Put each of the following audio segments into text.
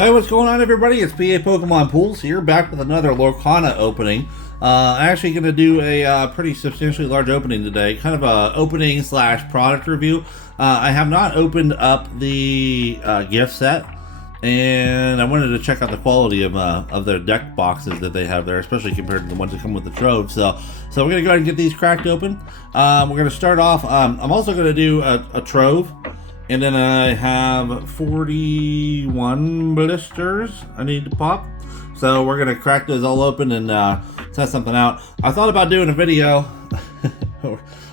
Hey, what's going on, everybody? It's PA Pokemon Pools here, back with another Lorcana opening. Actually going to do a pretty substantially large opening today, kind of a opening slash product review. I have not opened up the gift set, and I wanted to check out the quality of their deck boxes that they have there, especially compared to the ones that come with the trove. So we're going to go ahead and get these cracked open. We're going to start off. I'm also going to do a trove. And then I have 41 blisters I need to pop. So we're gonna crack those all open and test something out. I thought about doing a video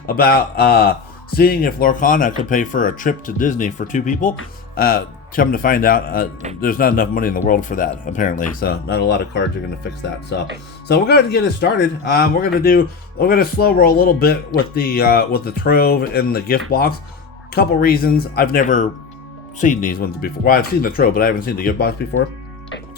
about seeing if Lorcana could pay for a trip to Disney for 2 people. Come to find out, there's not enough money in the world for that, apparently. So not a lot of cards are gonna fix that. So we're going to get it started. We're gonna slow roll a little bit with the trove and the gift box. Couple reasons. I've never seen these ones before. Well, I've seen the trove, but I haven't seen the gift box before.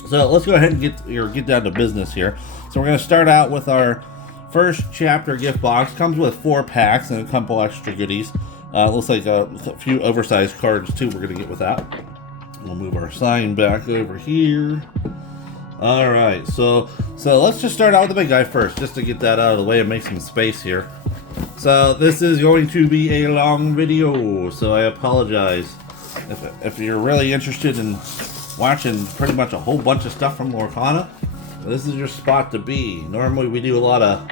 So let's go ahead and get down to business here. So we're going to start out with our first chapter gift box. Comes with 4 packs and a couple extra goodies. Looks like a few oversized cards too we're going to get with that. We'll move our sign back over here. All right, so let's just start out with the big guy first, just to get that out of the way and make some space here. So this is going to be a long video, so I apologize. If you're really interested in watching pretty much a whole bunch of stuff from Lorcana, this is your spot to be. Normally we do a lot of...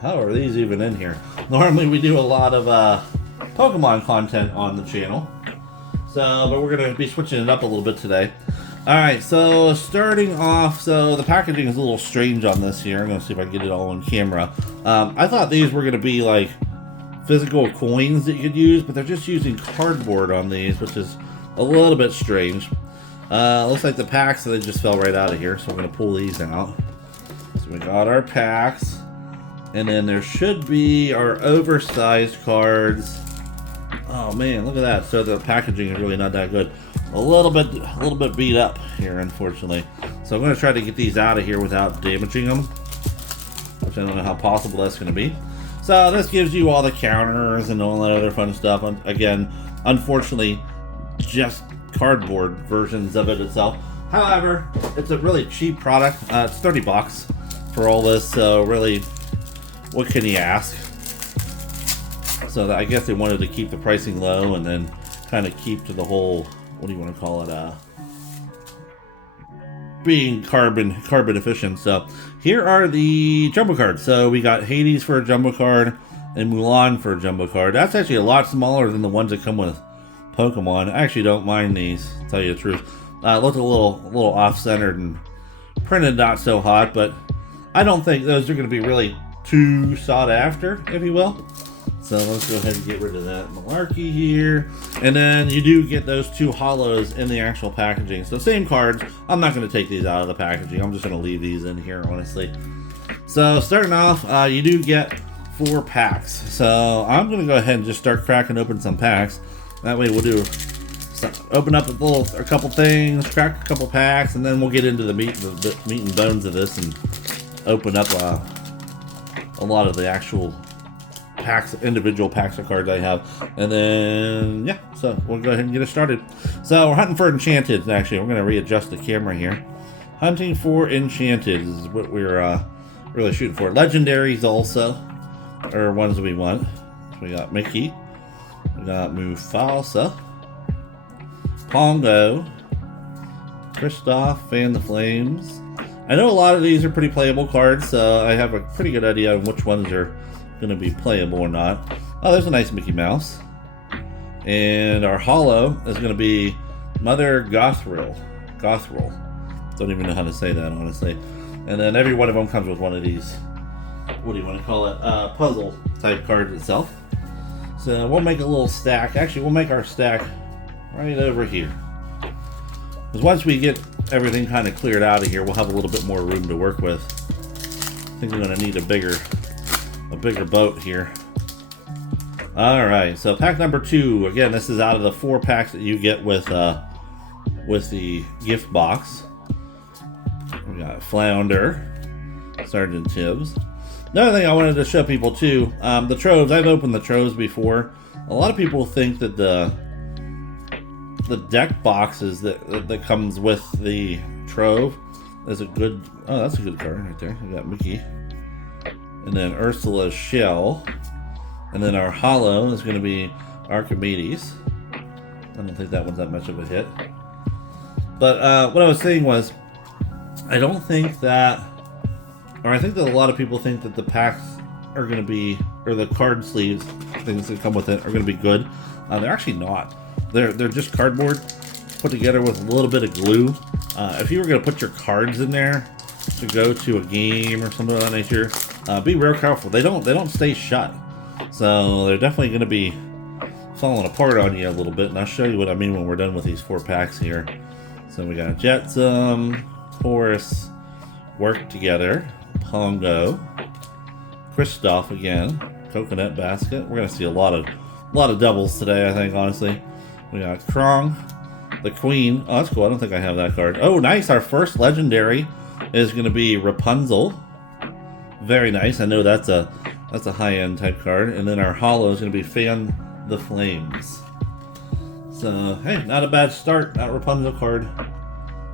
How are these even in here? Normally we do a lot of Pokemon content on the channel. But we're going to be switching it up a little bit today. Alright, so starting off, so the packaging is a little strange on this here. I'm going to see if I can get it all on camera. I thought these were going to be like physical coins that you could use, but they're just using cardboard on these, which is a little bit strange. Looks like the packs, they just fell right out of here, so we're going to pull these out. So we got our packs, and then there should be our oversized cards. Oh man, look at that. So the packaging is really not that good. A little bit beat up here, unfortunately. So I'm going to try to get these out of here without damaging them, which I don't know how possible that's going to be. So this gives you all the counters and all that other fun stuff. Again, unfortunately, just cardboard versions of it itself. However, it's a really cheap product. It's 30 bucks for all this, so really, what can you ask? So I guess they wanted to keep the pricing low and then kind of keep to the whole, what do you want to call it, being carbon efficient. So here are the jumbo cards. So we got Hades for a jumbo card and Mulan for a jumbo card. That's actually a lot smaller than the ones that come with Pokemon. I actually don't mind these, to tell you the truth. Look a little off-centered and printed not so hot, but I don't think those are going to be really too sought after, if you will. So let's go ahead and get rid of that malarkey here. And then you do get those 2 hollows in the actual packaging. So same cards. I'm not going to take these out of the packaging. I'm just going to leave these in here, honestly. So starting off, you do get 4 packs. So I'm going to go ahead and just start cracking open some packs. That way we'll do open up a couple things, crack a couple packs, and then we'll get into the meat and bones of this and open up a lot of the actual packs, individual packs of cards I have. And then yeah, so we'll go ahead and get it started. So we're hunting for Enchanted. Actually, we're going to readjust the camera here. Hunting for Enchanted is what we're really shooting for. Legendaries also are ones we want. So we got Mickey, we got Mufasa, Pongo, Kristoff, Fan the Flames. I know a lot of these are pretty playable cards, so I have a pretty good idea of which ones are going to be playable or not. Oh, there's a nice Mickey Mouse. And our hollow is going to be Mother Gothril. Don't even know how to say that, honestly. And then every one of them comes with one of these, what do you want to call it, puzzle type cards itself. So we'll make a little stack. Actually, we'll make our stack right over here. Because once we get everything kind of cleared out of here, we'll have a little bit more room to work with. I think we're going to need a bigger boat here. Alright, so pack number 2. Again, this is out of the 4 packs that you get with the gift box. We got Flounder, Sergeant Tibbs. Another thing I wanted to show people too, the troves. I've opened the troves before. A lot of people think that the deck boxes that comes with the Trove is a good. Oh, that's a good card right there. We got Mickey, and then Ursula's shell, and then our holo is going to be Archimedes. I don't think that one's that much of a hit. But what I was saying was, I don't think that, or I think that a lot of people think that the packs are going to be, or the card sleeves, things that come with it, are going to be good. They're actually not. They're just cardboard put together with a little bit of glue. If you were going to put your cards in there to go to a game or something of that nature, be real careful. They don't stay shut, so they're definitely going to be falling apart on you a little bit. And I'll show you what I mean when we're done with these 4 packs here. So we got Jetsam, Horus, Work Together, Pongo, Kristoff again, Coconut Basket. We're gonna see a lot of doubles today, I think, honestly. We got Krong, the Queen. Oh, that's cool. I don't think I have that card. Oh, nice. Our first legendary is gonna be Rapunzel. Very nice. I know that's a high-end type card. And then our holo is gonna be Fan the Flames. So hey, not a bad start. That Rapunzel card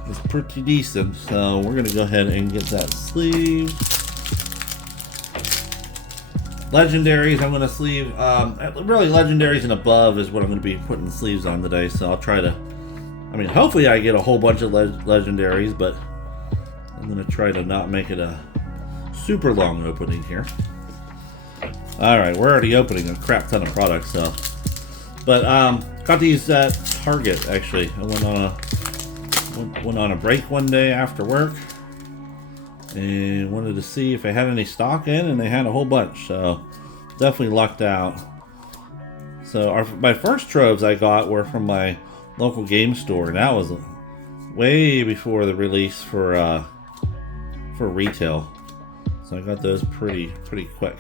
is pretty decent. So we're gonna go ahead and get that sleeve. Legendaries, I'm going to sleeve, really legendaries and above is what I'm going to be putting sleeves on today, so I'll try to, I mean, hopefully I get a whole bunch of legendaries, but I'm going to try to not make it a super long opening here. Alright, we're already opening a crap ton of products, so, but, got these at Target, actually. I went on a break one day after work, and wanted to see if they had any stock in, and they had a whole bunch, so definitely lucked out. So my first troves I got were from my local game store, and that was way before the release for retail. So I got those pretty quick.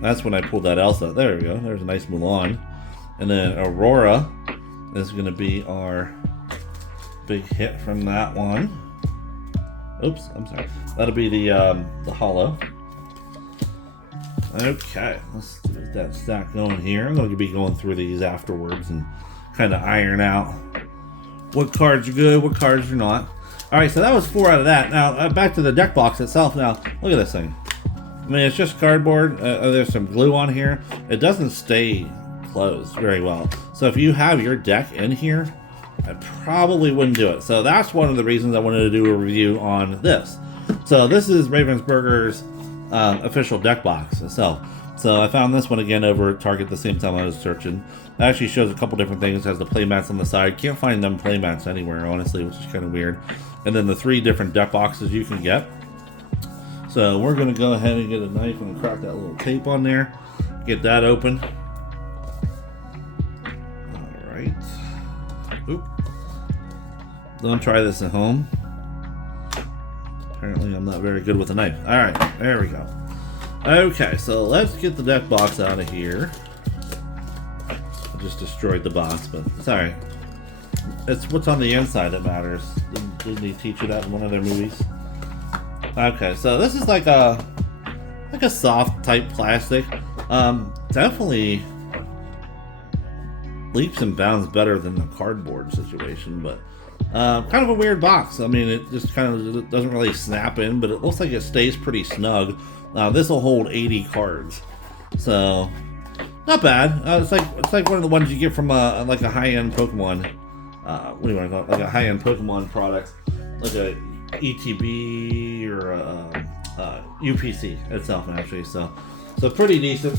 That's when I pulled that Elsa. There we go. There's a nice Mulan, and then Aurora is going to be our big hit from that one. Oops, I'm sorry. That'll be the holo. Okay, let's get that stack going here. I'm going to be going through these afterwards and kind of iron out what cards are good, what cards are not. Alright, so that was 4 out of that. Now, back to the deck box itself. Now, look at this thing. I mean, it's just cardboard. There's some glue on here. It doesn't stay closed very well. So if you have your deck in here, I probably wouldn't do it. So that's one of the reasons I wanted to do a review on this. So this is Ravensburger's official deck box itself. So I found this one again over at Target the same time I was searching. It actually shows a couple different things. It has the playmats on the side. Can't find them playmats anywhere, honestly, which is kind of weird. And then the 3 different deck boxes you can get. So we're going to go ahead and get a knife and crack that little tape on there. Get that open. Alright. Oop. Don't try this at home. Apparently I'm not very good with a knife. Alright, there we go. Okay, so let's get the deck box out of here. I just destroyed the box, but it's alright. It's what's on the inside that matters. Didn't Disney teach you that in one of their movies? Okay, so this is like a soft type plastic. Definitely leaps and bounds better than the cardboard situation, but kind of a weird box. I mean, it just kind of doesn't really snap in, but it looks like it stays pretty snug. This will hold 80 cards, so not bad. It's like one of the ones you get from like a high-end Pokemon. What do you want to call it? Like a high-end Pokemon product, like a ETB or a UPC itself, actually. So pretty decent.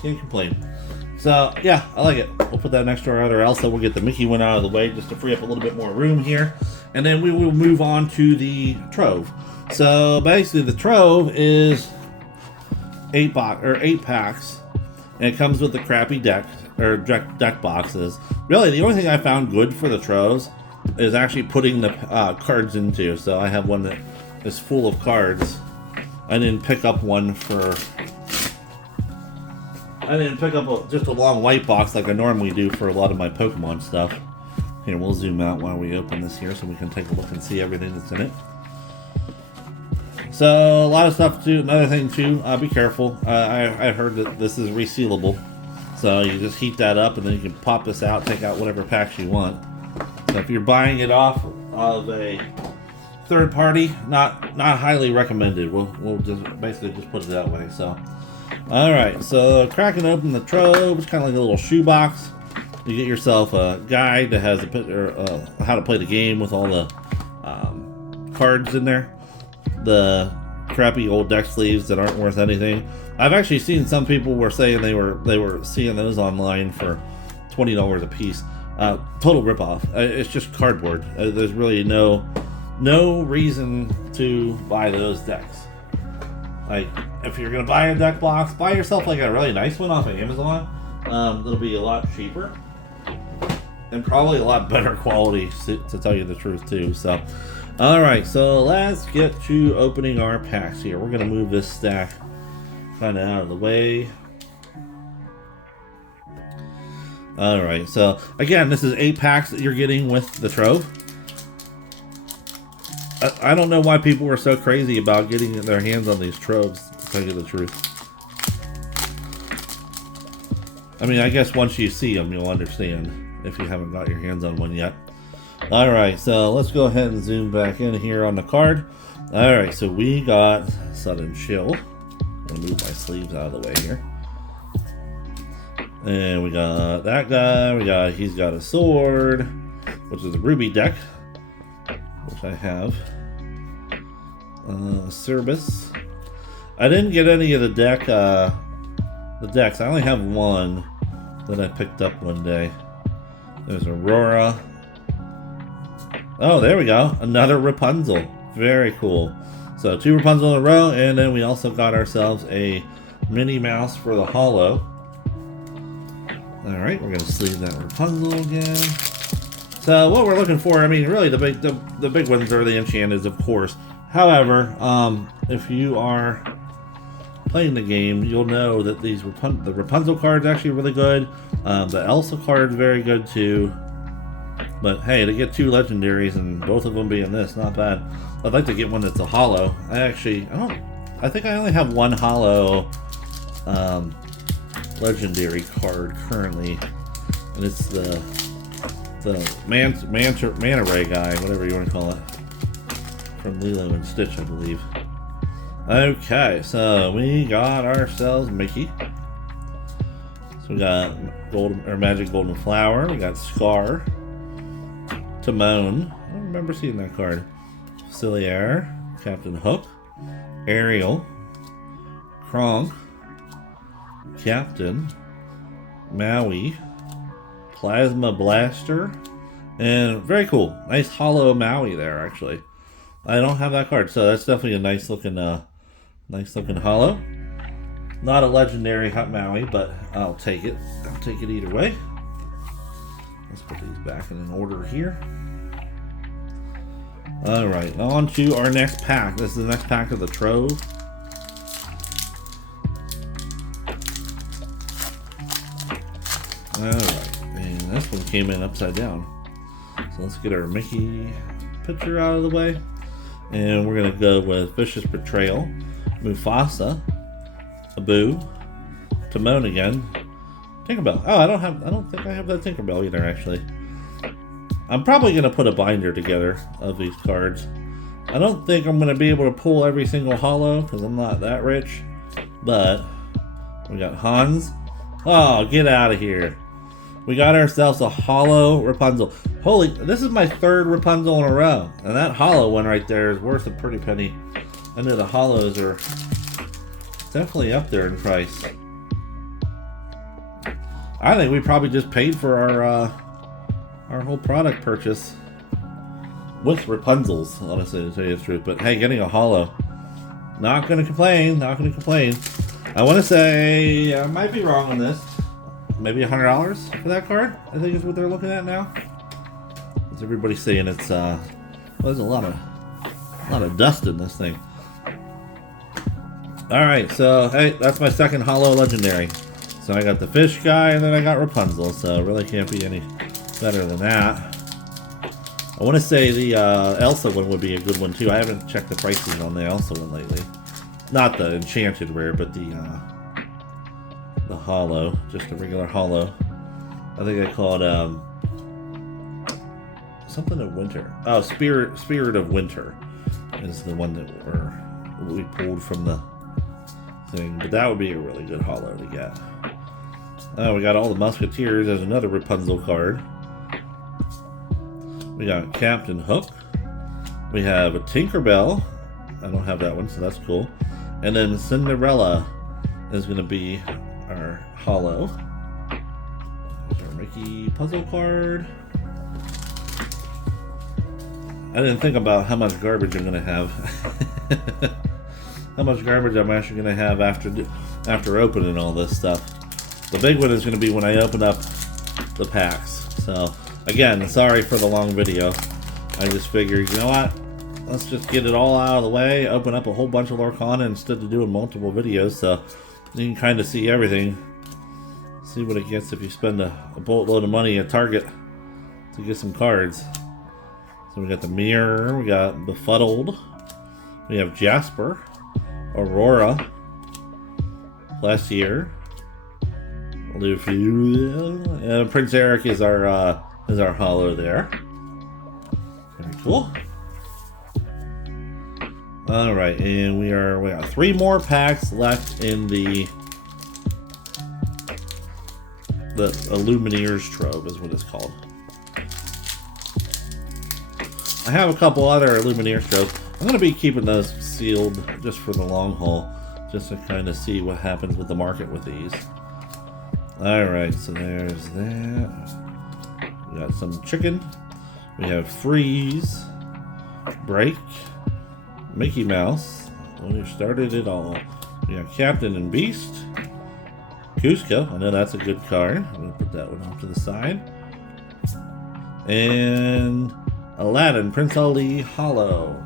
Can't complain. So yeah, I like it. We'll put that next to our other Elsa. We'll get the Mickey one out of the way just to free up a little bit more room here, and then we will move on to the Trove. So basically, the Trove is 8 packs, and it comes with the crappy deck boxes. Really, the only thing I found good for the Troves is actually putting the cards into. So I have one that is full of cards. I didn't pick up one for. I didn't pick up just a long white box like I normally do for a lot of my Pokemon stuff. Here, we'll zoom out while we open this here so we can take a look and see everything that's in it. So, a lot of stuff too. Another thing too, be careful. I heard that this is resealable. So, you just heat that up and then you can pop this out, take out whatever packs you want. So if you're buying it off of a third party, not highly recommended. We'll just basically just put it that way. So, all right. So cracking open the trove, it's kind of like a little shoebox. You get yourself a guide that has how to play the game with all the cards in there. The crappy old deck sleeves that aren't worth anything. I've actually seen some people were saying they were seeing those online for $20 a piece. Total ripoff. It's just cardboard. There's really no reason to buy those decks. Like, if you're gonna buy a deck box, buy yourself like a really nice one off of Amazon. It'll be a lot cheaper and probably a lot better quality, to tell you the truth too. So, all right, so let's get to opening our packs here. We're gonna move this stack kind of out of the way. All right, so again, this is 8 packs that you're getting with the trove. I don't know why people were so crazy about getting their hands on these troves, to tell you the truth. I mean, I guess once you see them, you'll understand if you haven't got your hands on one yet. All right, so let's go ahead and zoom back in here on the card. All right, so we got Sudden Chill. I'm gonna move my sleeves out of the way here. And we got that guy. He's got a sword, which is a ruby deck, which I have. Cerbis. I didn't get any of the decks. I only have one that I picked up one day. There's Aurora. Oh, there we go. Another Rapunzel. Very cool. So 2 Rapunzel in a row, and then we also got ourselves a Minnie Mouse for the holo. Alright, we're going to sleeve that Rapunzel again. So what we're looking for, I mean, really the big ones are the Enchanted, of course. However, if you are playing the game, you'll know that the Rapunzel card's actually really good. The Elsa card's very good too. But hey, to get 2 legendaries and both of them being this, not bad. I'd like to get one that's a holo. I think I only have 1 holo legendary card currently, and it's the manta ray guy, whatever you want to call it, from Lilo and Stitch, I believe. Okay, so we got ourselves Mickey. So we got Magic Golden Flower. We got Scar, Timon. I don't remember seeing that card. Cillier, Captain Hook, Ariel, Kronk, Captain, Maui, Plasma Blaster, and very cool. Nice holo Maui there, actually. I don't have that card, so that's definitely a nice looking holo. Not a legendary Hot Maui, but I'll take it. I'll take it either way. Let's put these back in an order here. Alright, on to our next pack. This is the next pack of the Trove. Alright, and this one came in upside down. So let's get our Mickey picture out of the way. And we're going to go with Vicious Betrayal, Mufasa, Abu, Timon again, Tinkerbell. Oh, I don't think I have that Tinkerbell either, actually. I'm probably going to put a binder together of these cards. I don't think I'm going to be able to pull every single holo because I'm not that rich. But we got Hans. Oh, get out of here. We got ourselves a holo Rapunzel. Holy, this is my 3rd Rapunzel in a row. And that holo one right there is worth a pretty penny. I know the holos are definitely up there in price. I think we probably just paid for our whole product purchase with Rapunzels, honestly, to tell you the truth. But hey, getting a holo, not gonna complain, not gonna complain. I want to say, I might be wrong on this, maybe $100 for that card, I think is what they're looking at now. Is everybody saying it's, well, there's a lot of dust in this thing. Alright, so, hey, that's my 2nd holo legendary. So I got the fish guy, and then I got Rapunzel, so it really can't be any better than that. I want to say the Elsa one would be a good one too. I haven't checked the prices on the Elsa one lately. Not the Enchanted rare, but the holo, just a regular holo. I think I call it something of winter. Oh, Spirit of Winter is the one that we pulled from the thing. But that would be a really good holo to get. Oh, we got all the Musketeers. There's another Rapunzel card. We got Captain Hook. We have a Tinkerbell. I don't have that one, so that's cool. And then Cinderella is going to be our holo. There's our Mickey puzzle card. I didn't think about how much garbage I'm going to have. How much garbage I'm actually going to have after opening all this stuff. The big one is going to be when I open up the packs. So, again, sorry for the long video. I just figured, you know what? Let's just get it all out of the way, open up a whole bunch of Lorcana instead of doing multiple videos, so you can kind of see everything. See what it gets if you spend a boatload of money at Target to get some cards. So we got the Mirror, we got Befuddled, we have Jasper, Aurora, Glacier, Luffy, and Prince Eric is our holo there. Very cool. Alright, and we got 3 more packs left in the Illumineers Trove is what it's called. I have a couple other Illumineers Troves. I'm going to be keeping those sealed just for the long haul, just to kind of see what happens with the market with these. Alright, so there's that. We got some chicken. We have Freeze, Break, Mickey Mouse. We started it all. We got Captain and Beast, Cusco. I know that's a good card. I'm going to put that one off to the side. And Aladdin, Prince Ali holo.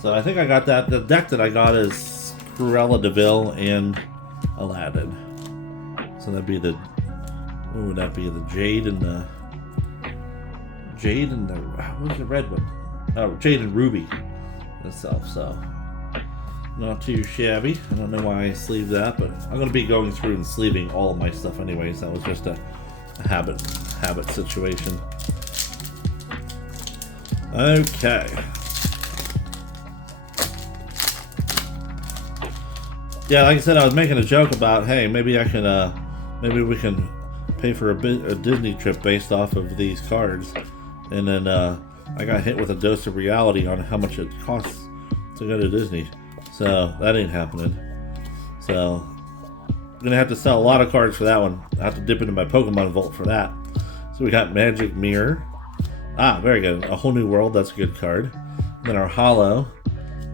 So I think I got that. The deck that I got is Cruella de Vil and Aladdin. So that'd be the, what would that be? The Jade and the what was the red one? Oh, Jade and Ruby itself. So not too shabby. I don't know why I sleeved that, but I'm gonna be going through and sleeving all of my stuff anyways. That was just a habit situation. Okay. Yeah, like I said, I was making a joke about, hey, maybe I can, maybe we can pay for a Disney trip based off of these cards, and then I got hit with a dose of reality on how much it costs to go to Disney. So that ain't happening. So I'm gonna have to sell a lot of cards for that one. I have to dip into my Pokemon Vault for that. So we got Magic Mirror. Ah, very good. A Whole New World. That's a good card. And then our holo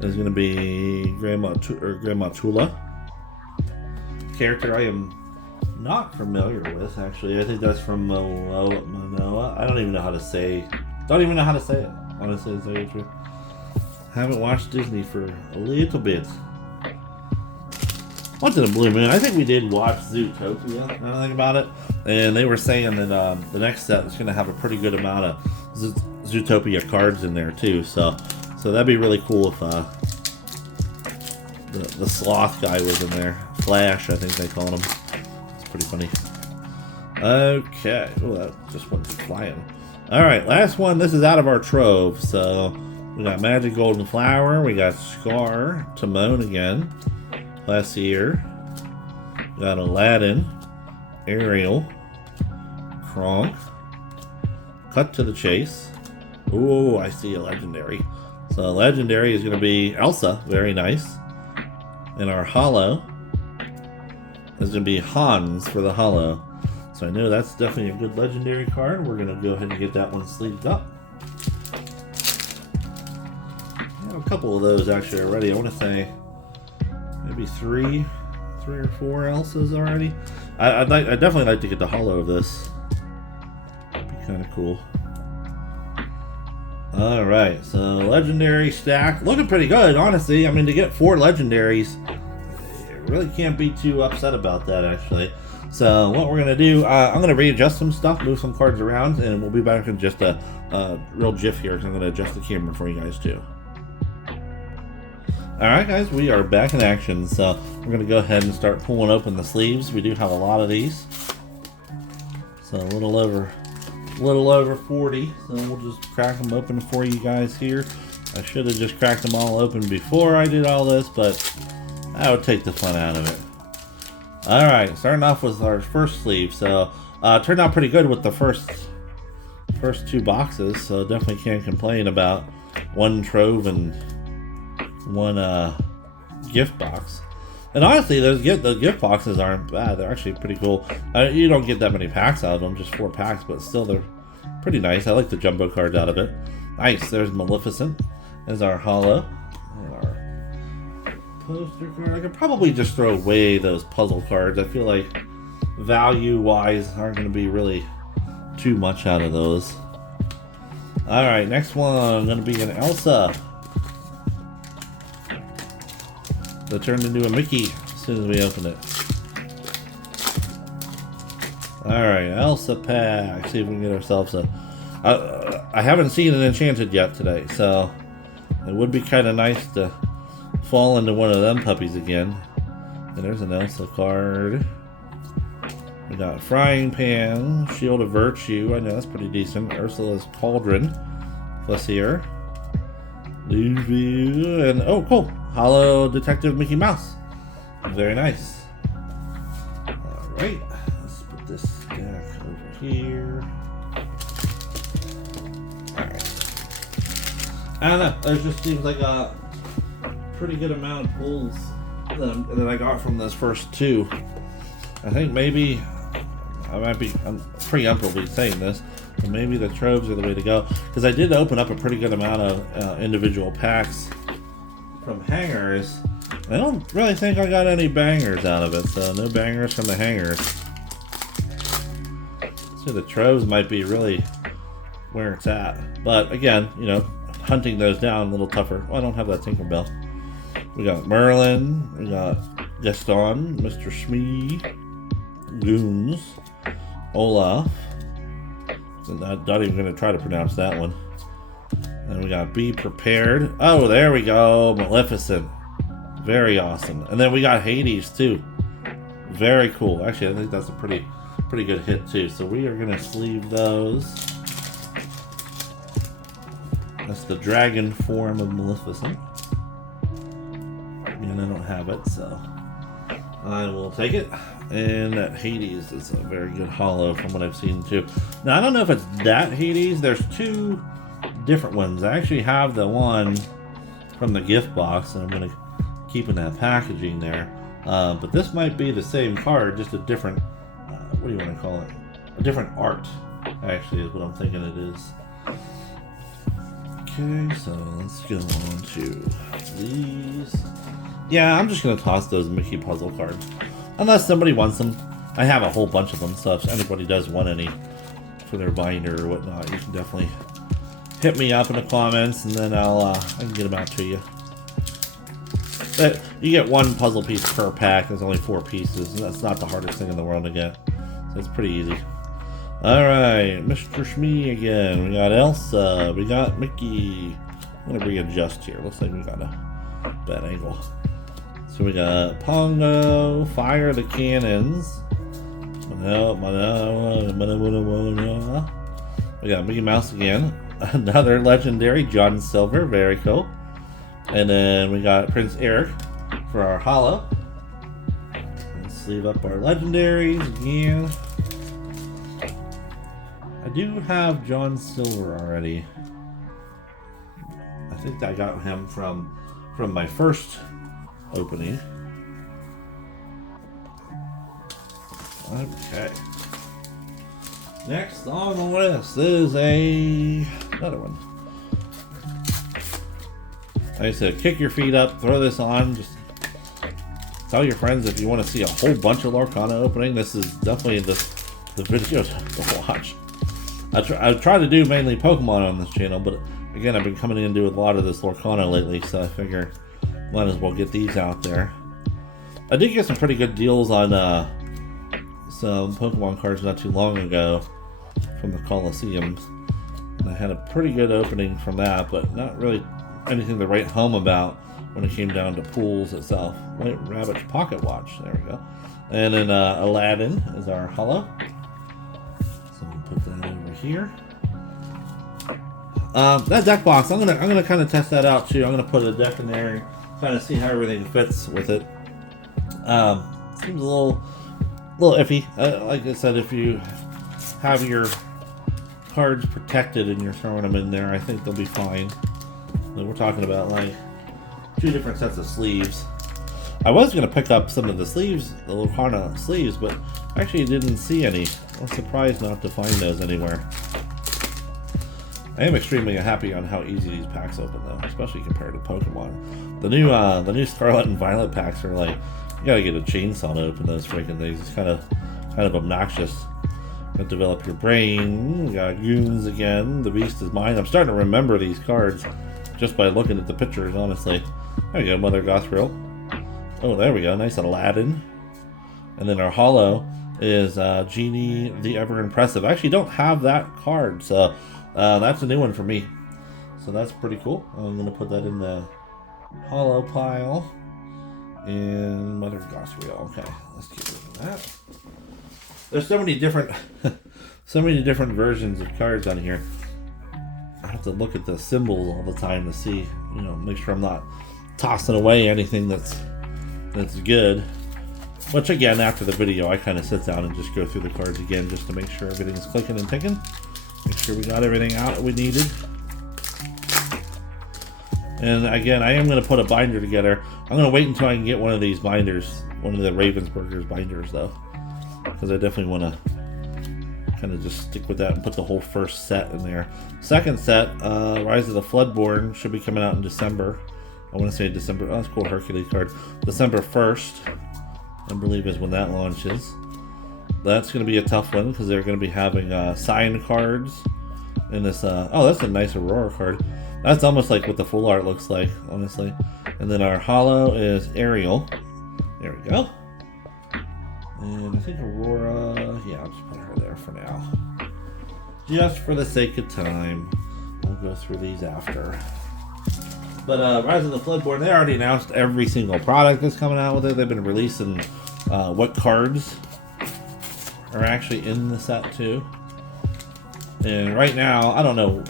is gonna be Grandma Tula. Character I am not familiar with, actually. I think that's from Manoa. I don't even know how to say. Don't even know how to say it. Honestly, to tell you the truth. Haven't watched Disney for a little bit. Once in a blue moon. I think we did watch Zootopia. Now I think about it, and they were saying that the next set is going to have a pretty good amount of Zootopia cards in there too. So that'd be really cool if the sloth guy was in there. Flash, I think they call him. It's pretty funny. Okay. Oh, that just went flying. Alright, last one. This is out of our trove. So we got Magic Golden Flower. We got Scar, Timon again. Glacier. We got Aladdin, Ariel, Kronk. Cut to the Chase. Ooh, I see a legendary. So legendary is going to be Elsa. Very nice. And our holo is going to be Hans for the holo. So I know that's definitely a good legendary card. We're going to go ahead and get that one sleeved up. I have a couple of those actually already. I want to say maybe three or four Elsas already. I'd definitely like to get the holo of this. That'd be kind of cool. Alright, so legendary stack. Looking pretty good, honestly. I mean, to get 4 legendaries, you really can't be too upset about that, actually. So what we're going to do, I'm going to readjust some stuff, move some cards around, and we'll be back in just a real jiff here, because I'm going to adjust the camera for you guys, too. Alright, guys, we are back in action. So we're going to go ahead and start pulling open the sleeves. We do have a lot of these. So a little over a little over 40, so we'll just crack them open for you guys here. I should have just cracked them all open before I did all this, but that would take the fun out of it. Alright, starting off with our first sleeve. So, turned out pretty good with the first 2 boxes, so definitely can't complain about one trove and one gift box. And honestly, the gift boxes aren't bad. They're actually pretty cool. You don't get that many packs out of them, just 4 packs, but still they're pretty nice. I like the jumbo cards out of it. Nice, there's Maleficent. There's our holo. And our poster card. I could probably just throw away those puzzle cards. I feel like value-wise aren't going to be really too much out of those. Alright, next one going to be an Elsa. That turned into a Mickey as soon as we open it. Alright, Elsa pack. See if we can get ourselves a... I haven't seen an Enchanted yet today, so it would be kind of nice to fall into one of them puppies again. And there's an Elsa card. We got Frying Pan, Shield of Virtue. I know that's pretty decent. Ursula's Cauldron. Plus here. And oh, cool. Holo Detective Mickey Mouse. Very nice. Alright. Let's put this deck over here. Alright. I don't know. It just seems like a pretty good amount of pulls that I got from those first 2. I think maybe I'm preemptively saying this, but maybe the troves are the way to go, because I did open up a pretty good amount of individual packs from hangers. I don't really think I got any bangers out of it, so no bangers from the hangers. So the troves might be really where it's at, but again, you know, hunting those down a little tougher. Oh, I don't have that Tinkerbell. We got Merlin, we got Gaston, Mr. Smee, Goons, Olaf. I'm not even going to try to pronounce that one. And we got Be Prepared. Oh, there we go. Maleficent. Very awesome. And then we got Hades too. Very cool. Actually, I think that's a pretty good hit too. So we are going to sleeve those. That's the dragon form of Maleficent. And I don't have it, so I will take it. And that Hades is a very good holo from what I've seen too. Now I don't know if it's that Hades. There's 2 different ones. I actually have the one from the gift box, and I'm going to keep in that packaging there. But this might be the same card, just a different, what do you want to call it? A different art, actually, is what I'm thinking it is. Okay, so let's go on to these. Yeah, I'm just going to toss those Mickey puzzle cards. Unless somebody wants them. I have a whole bunch of them, so if anybody does want any for their binder or whatnot, you can definitely hit me up in the comments, and then I can get them out to you. But you get 1 puzzle piece per pack. There's only 4 pieces, and that's not the hardest thing in the world to get. So it's pretty easy. Alright, Mr. Shmee again. We got Elsa. We got Mickey. I'm going to readjust here. Looks like we got a bad angle. So we got Pongo, Fire the Cannons. We got Mickey Mouse again. Another legendary, John Silver. Very cool. And then we got Prince Eric for our holo. Let's sleeve up our legendaries again. I do have John Silver already. I think I got him from my first opening. Okay. Next on the list is another one. Like I said, kick your feet up, throw this on, just tell your friends if you want to see a whole bunch of Lorcana opening. This is definitely the video to watch. I try to do mainly Pokemon on this channel, but again, I've been coming in and doing a lot of this Lorcana lately, so I figure might as well get these out there. I did get some pretty good deals on some Pokemon cards not too long ago from the Coliseums. And I had a pretty good opening from that, but not really anything to write home about when it came down to pools itself. White Rabbit's Pocket Watch, there we go. And then Aladdin is our holo. So we'll put that over here. That deck box, I'm gonna kind of test that out too. I'm gonna put a deck in there and kind of see how everything fits with it. Seems a little iffy. Like I said, if you have your cards protected and you're throwing them in there, I think they'll be fine. But we're talking about like 2 different sets of sleeves. I was gonna pick up some of the sleeves, the Lorcana sleeves, but actually didn't see any. I was surprised not to find those anywhere. I am extremely happy on how easy these packs open though, especially compared to Pokemon. The new Scarlet and Violet packs are like, you gotta get a chainsaw to open those freaking things. It's kind of obnoxious. You gotta develop your brain. We got Goons again. The Beast is mine. I'm starting to remember these cards just by looking at the pictures, honestly. There we go, Mother Gothriel. Oh, there we go, nice Aladdin. And then our holo is Genie the Ever Impressive. I actually don't have that card, so that's a new one for me. So that's pretty cool. I'm going to put that in the holo pile. And Mother Gothriel. Okay, let's get rid of that. There's so many different versions of cards on here. I have to look at the symbols all the time to see, you know, make sure I'm not tossing away anything that's good. Which again, after the video, I kind of sit down and just go through the cards again just to make sure everything's clicking and ticking. Make sure we got everything out that we needed. And again, I am going to put a binder together. I'm going to wait until I can get one of these binders, one of the Ravensburger's binders though, because I definitely want to kind of just stick with that and put the whole first set in there. Second set, Rise of the Floodborn, should be coming out in December. I want to say December. Oh, that's a cool Hercules card. December 1st, I believe, is when that launches. That's going to be a tough one because they're going to be having signed cards in this. Oh, that's a nice Aurora card. That's almost like what the full art looks like, honestly. And then our holo is Ariel. There we go. And I think Aurora. Yeah, I'll just put her there for now, just for the sake of time. We'll go through these after. But Rise of the Floodborn, they already announced every single product that's coming out with it. They've been releasing what cards are actually in the set too. And right now, I don't know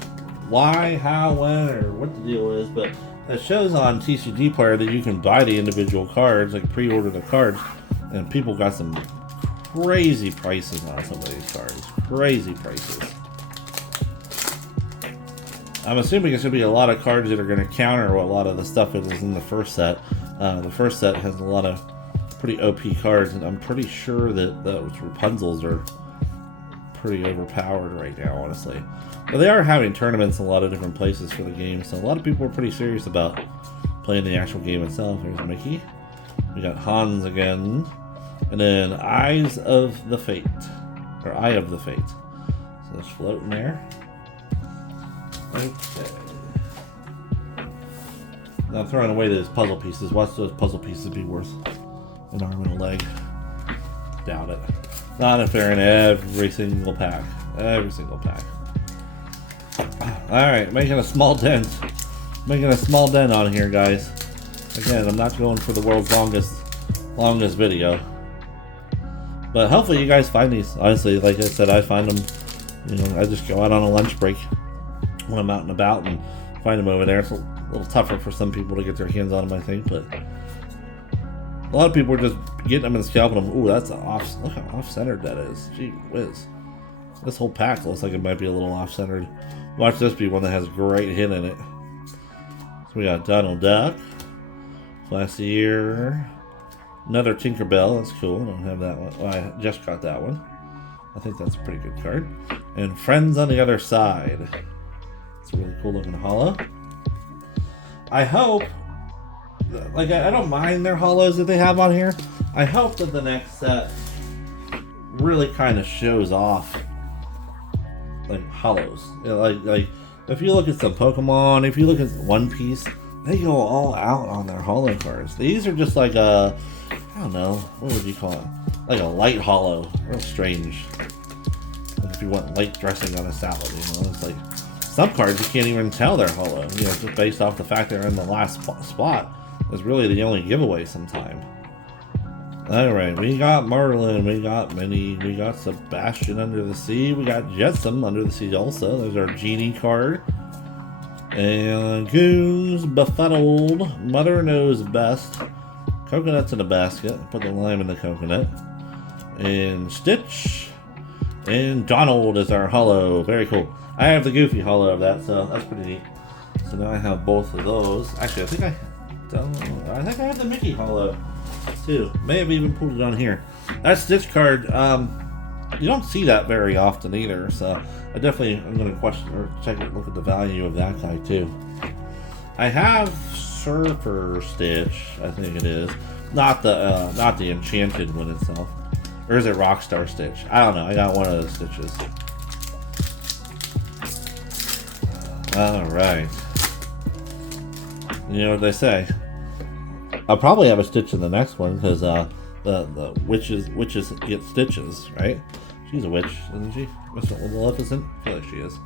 why, how, when, or what the deal is, but it shows on TCG Player that you can buy the individual cards, like pre-order the cards, and people got some crazy prices on some of these cards. Crazy prices. I'm assuming it's going to be a lot of cards that are going to counter what a lot of the stuff that is in the first set. The first set has a lot of pretty OP cards, and I'm pretty sure that those Rapunzels are pretty overpowered right now, honestly. But they are having tournaments in a lot of different places for the game, so a lot of people are pretty serious about playing the actual game itself. Here's Mickey. We got Hans again. And then Eyes of the Fate. Or Eye of the Fate. So that's floating there. Okay. Now I'm throwing away those puzzle pieces. Watch those puzzle pieces be worth an arm and a leg. Doubt it. Not if they're in every single pack. Every single pack. Alright, making a small dent. Making a small dent on here, guys. Again, I'm not going for the world's longest video. But hopefully you guys find these. Honestly, like I said, I find them, you know, I just go out on a lunch break when I'm out and about and find them over there. It's a little tougher for some people to get their hands on them, I think, but a lot of people are just getting them and scalping them. Ooh, that's an off. Look how off-centered that is. Gee whiz. This whole pack looks like it might be a little off-centered. Watch this be one that has a great hit in it. So we got Donald Duck, Classier, another Tinkerbell. That's cool. I don't have that one. Well, I just got that one. I think that's a pretty good card. And Friends on the Other Side. It's a really cool looking holo. I hope, like, I don't mind their holos that they have on here. I hope that the next set really kind of shows off, like, holos. You know, like if you look at some Pokemon, if you look at One Piece, they go all out on their holo cards. These are just like a, I don't know, what would you call it? Like a light holo. Real strange. Like if you want light dressing on a salad, you know, it's like some cards you can't even tell they're holo. You know, just based off the fact they're in the last spot is really the only giveaway sometime. Alright, we got Marlin, we got Minnie, we got Sebastian Under the Sea, we got Jetsam Under the Sea also. There's our Genie card. And Goons, Befuddled, Mother Knows Best, Coconuts in a Basket, put the lime in the coconut, and Stitch, and Donald is our holo. Very cool. I have the Goofy holo of that, so that's pretty neat. So now I have both of those. Actually, I think I have the Mickey holo too. May have even pulled it on here. That Stitch card, you don't see that very often either, so I'm going to question or look at the value of that guy too. I have Surfer Stitch, I think it is, not the Enchanted one itself, or is it Rockstar Stitch? I don't know. I got one of those Stitches. All right. You know what they say. I'll probably have a Stitch in the next one because the witches get stitches, right? She's a witch, isn't she? Maleficent? I feel like she is.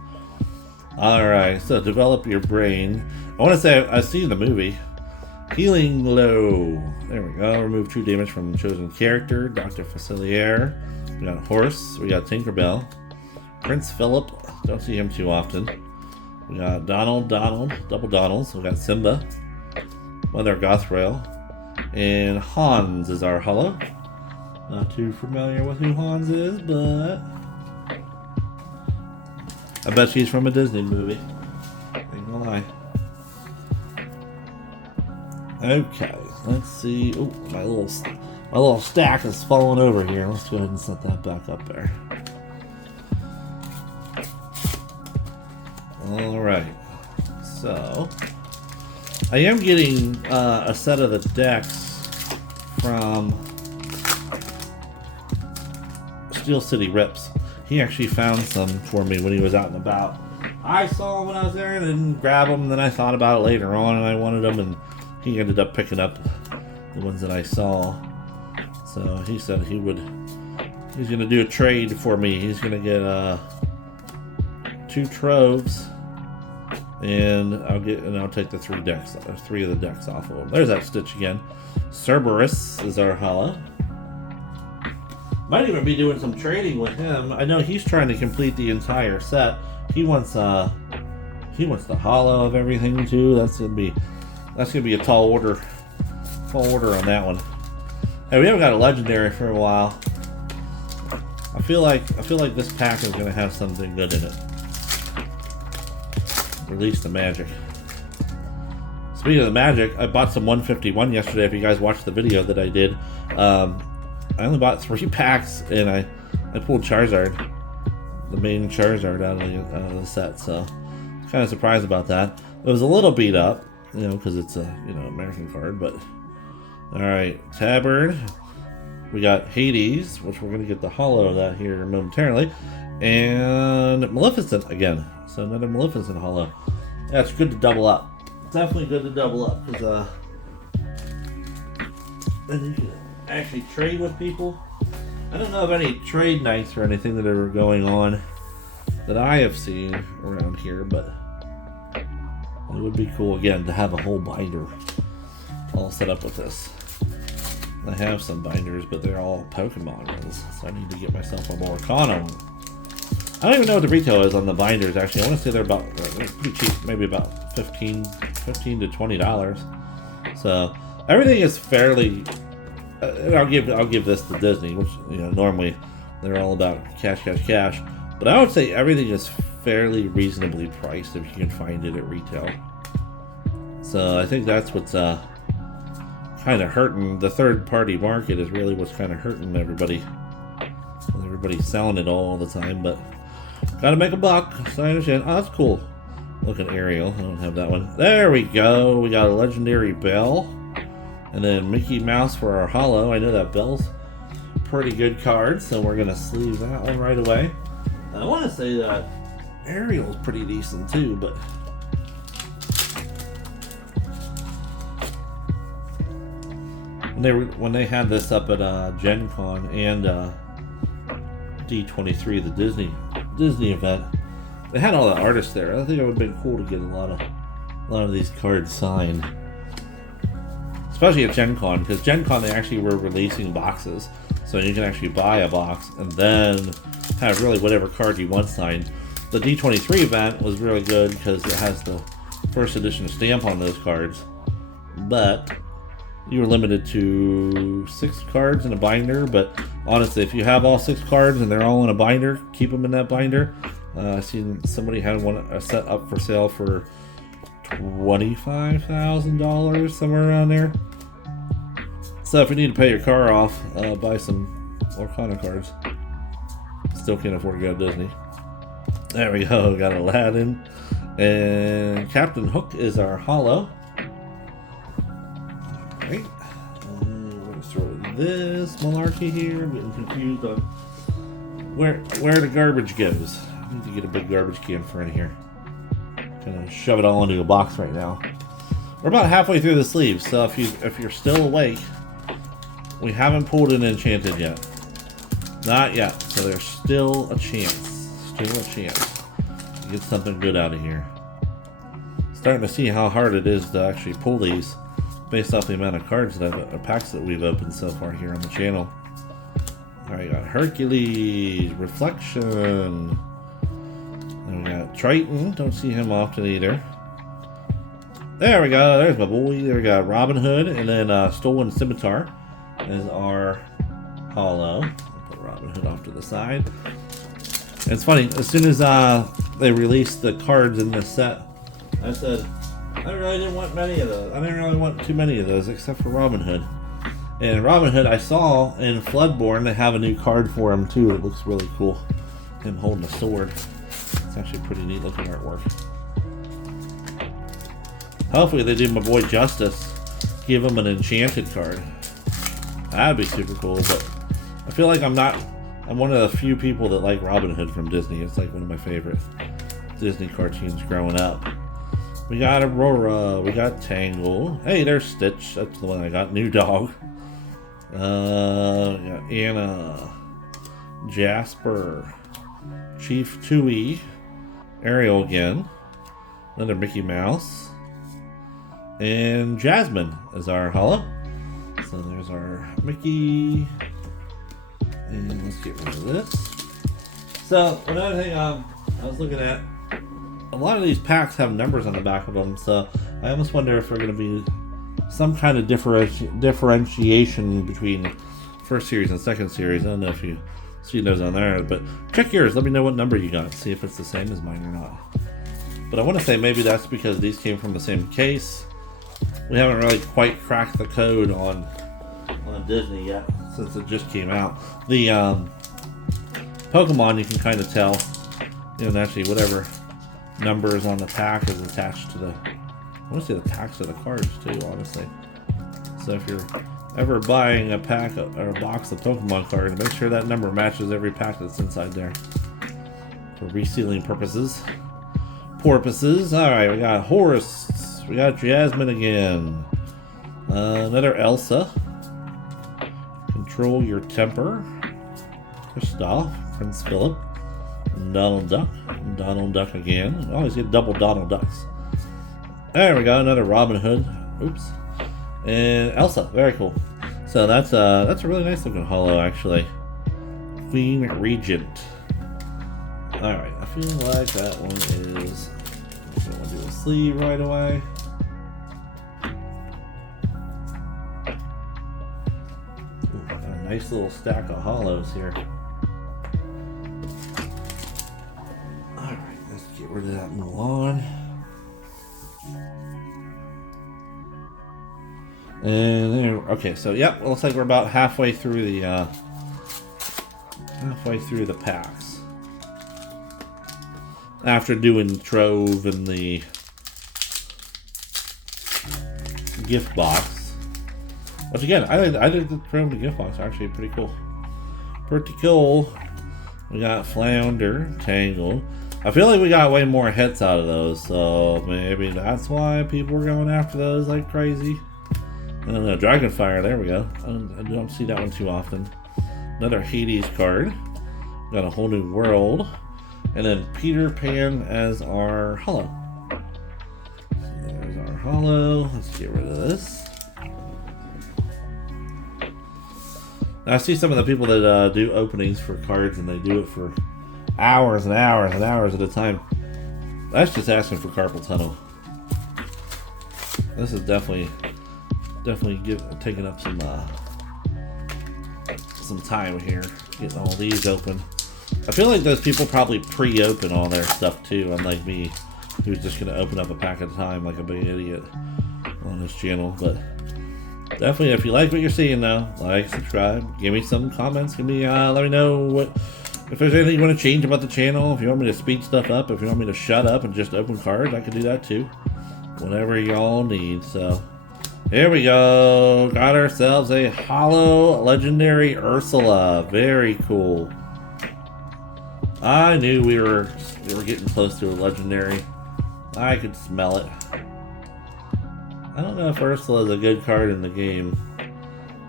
Alright, so develop your brain. I want to say I've seen the movie. Healing Glow. There we go. Remove 2 damage from chosen character. Dr. Facilier. We got Horse. We got Tinkerbell. Prince Philip. Don't see him too often. We got Donald, double Donalds. We got Simba. Mother Gothrail. And Hans is our holo. Not too familiar with who Hans is, but I bet she's from a Disney movie. Ain't gonna lie. Okay, let's see. Oh, my little stack is falling over here. Let's go ahead and set that back up there. All right. So I am getting a set of the decks from Steel City Rips. He actually found some for me when he was out and about. I saw him when I was there and didn't grab them, and then I thought about it later on and I wanted them, and he ended up picking up the ones that I saw. So he said he's gonna do a trade for me. He's gonna get 2 troves, and I'll take the 3 decks, or 3 of the decks off of them. There's that Stitch again. Cerberus is our holo. Might even be doing some trading with him. I know he's trying to complete the entire set. He wants the holo of everything too. That's gonna be a tall order on that one. Hey, we haven't got a legendary for a while. I feel like this pack is gonna have something good in it. Release the magic. Speaking of the magic, I bought some 151 yesterday. If you guys watched the video that I did, I only bought 3 packs, and I pulled Charizard, the main Charizard out of the set. So I was kind of surprised about that. It was a little beat up, you know, because it's a American card. But all right, Tabard. We got Hades, which we're gonna get the holo of that here momentarily, and Maleficent again. So another Maleficent holo. Yeah, it's good to double up. Definitely good to double up because then you can actually trade with people. I don't know of any trade nights or anything that are going on that I have seen around here, but it would be cool again to have a whole binder all set up with this. I have some binders, but they're all Pokemon ones, so I need to get myself a Lorcana one. I don't even know what the retail is on the binders. Actually, I want to say they're pretty cheap, maybe about $15 to $20. So everything is fairly. I'll give this to Disney, which normally they're all about cash. But I would say everything is fairly reasonably priced if you can find it at retail. So I think that's what's kind of hurting the third-party market. Is really what's kind of hurting everybody. Everybody's selling it all the time, but gotta make a buck. So I understand. Oh, that's cool. Looking Ariel. I don't have that one. There we go. We got a legendary Belle. And then Mickey Mouse for our holo. I know that Belle's a pretty good card, so we're going to sleeve that one right away. I want to say that Ariel's pretty decent too, but when they had this up at Gen Con and D23, the Disney event, they had all the artists there. I think it would have been cool to get a lot of these cards signed. especially at Gen Con, because Gen Con they actually were releasing boxes, so you can actually buy a box and then have really whatever card you want signed. The D23 event was really good because it has the first edition stamp on those cards, but you were limited to 6 cards in a binder. But honestly, if you have all 6 cards and they're all in a binder, keep them in that binder. I seen somebody had a set up for sale for $25,000, somewhere around there. So if you need to pay your car off, buy some Lorcana cards. Still can't afford to go to Disney. There we go, got Aladdin. And Captain Hook is our holo. Alright. We're gonna throw this malarkey here. I'm getting confused on where the garbage goes. I need to get a big garbage can for in here. Gonna shove it all into a box right now. We're about halfway through the sleeves, so if you're still awake, we haven't pulled an Enchanted yet. Not yet, so there's still a chance. Still a chance to get something good out of here. Starting to see how hard it is to actually pull these based off the amount of cards that packs that we've opened so far here on the channel. Alright, got Hercules, Reflection. And we got Triton, don't see him often either. There we go, there's my boy. There we got Robin Hood, and then Stolen Scimitar is our holo. Put Robin Hood off to the side. And it's funny, as soon as they released the cards in this set, I said, I really didn't want many of those. I didn't really want too many of those, except for Robin Hood. And Robin Hood, I saw in Floodborne, they have a new card for him too. It looks really cool. Him holding a sword. It's actually pretty neat looking artwork. Hopefully they do my boy justice. Give him an Enchanted card. That'd be super cool, but I feel like I'm one of the few people that like Robin Hood from Disney. It's like one of my favorite Disney cartoons growing up. We got Aurora, we got Tangle. Hey, there's Stitch. That's the one I got. New dog. We got Anna, Jasper, Chief Tui, Ariel again, another Mickey Mouse, and Jasmine is our holo. So there's our Mickey, and let's get rid of this. So another thing I was looking at, a lot of these packs have numbers on the back of them, so I almost wonder if they're going to be some kind of differentiation between first series and second series. I don't know if you see those on there, but check yours. Let me know what number you got. See if it's the same as mine or not. But I want to say maybe that's because these came from the same case. We haven't really quite cracked the code on Disney yet, since it just came out. The Pokemon, you can kind of tell, naturally whatever number is on the pack is attached to the, I want to say the packs of the cards too, honestly. So if you're ever buying a pack or a box of Pokemon cards, make sure that number matches every pack that's inside there for resealing purposes. Alright, we got Horus, we got Jasmine again, another Elsa, Control Your Temper, Kristoff, Prince Philip, Donald Duck again. Always get double Donald Ducks. There we go, another Robin Hood. Oops. And Elsa, very cool. So that's a really nice looking holo actually. Queen Regent. Alright, I feel like that one is, I'm gonna do a sleeve right away. Ooh, got a nice little stack of holos here. Alright, let's get rid of that and move on. And there, okay, so yep, it looks like we're about halfway through the packs. After doing Trove and the gift box, which again, I think the Trove and the gift box are actually pretty cool. Pretty cool. We got Flounder, Tangle. I feel like we got way more hits out of those, so maybe that's why people were going after those like crazy. I don't know, Dragonfire, there we go. I don't see that one too often. Another Hades card. Got a Whole New World. And then Peter Pan as our holo. So there's our holo. Let's get rid of this. I see some of the people that do openings for cards, and they do it for hours and hours and hours at a time. That's just asking for carpal tunnel. This is definitely taking up some time here, getting all these open. I feel like those people probably pre-open all their stuff too, unlike me, who's just gonna open up a pack at a time like a big idiot on this channel. But definitely, if you like what you're seeing though, like, subscribe, give me some comments, let me know if there's anything you want to change about the channel, if you want me to speed stuff up, if you want me to shut up and just open cards, I can do that too. Whatever y'all need. So here we go. Got ourselves a holo legendary Ursula. Very cool. I knew we were getting close to a legendary. I could smell it. I don't know if Ursula is a good card in the game.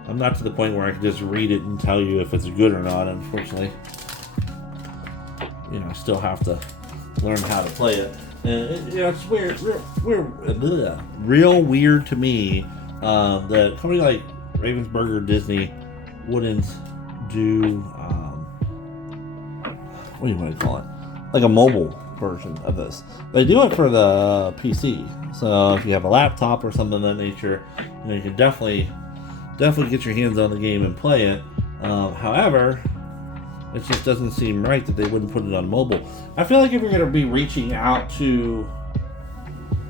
I'm not to the point where I can just read it and tell you if it's good or not, unfortunately. You know, I still have to learn how to play it. And it's weird, real weird to me that a company like Ravensburger or Disney wouldn't do, what do you want to call it? Like a mobile version of this. They do it for the PC. So if you have a laptop or something of that nature, you know, you can definitely get your hands on the game and play it. However, it just doesn't seem right that they wouldn't put it on mobile. I feel like if you're going to be reaching out to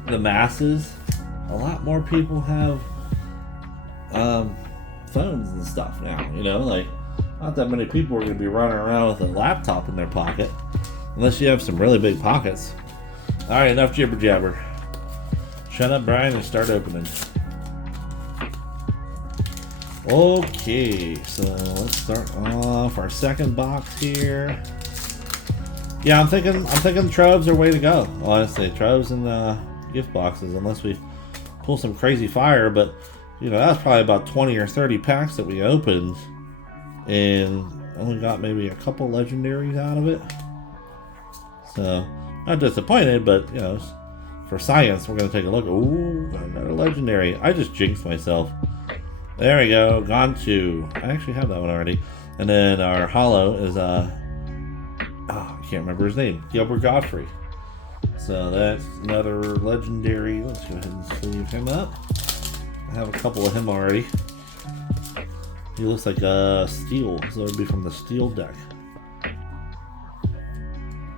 the masses, a lot more people have phones and stuff now, you know, like not that many people are going to be running around with a laptop in their pocket unless you have some really big pockets. Alright, enough jibber jabber. Shut up, Brian, and start opening. Okay, so let's start off our second box here. Yeah, I'm thinking Troves are way to go. Honestly, Troves and gift boxes, unless we pull some crazy fire. But you know, that's probably about 20 or 30 packs that we opened, and only got maybe a couple legendaries out of it. So not disappointed, but you know, for science, we're gonna take a look. Ooh, another legendary. I just jinxed myself. There we go, gone to. I actually have that one already. And then our holo is I can't remember his name. Gilbert Godfrey. So that's another legendary. Let's go ahead and sleeve him up. I have a couple of him already. He looks like a steel, so it would be from the steel deck.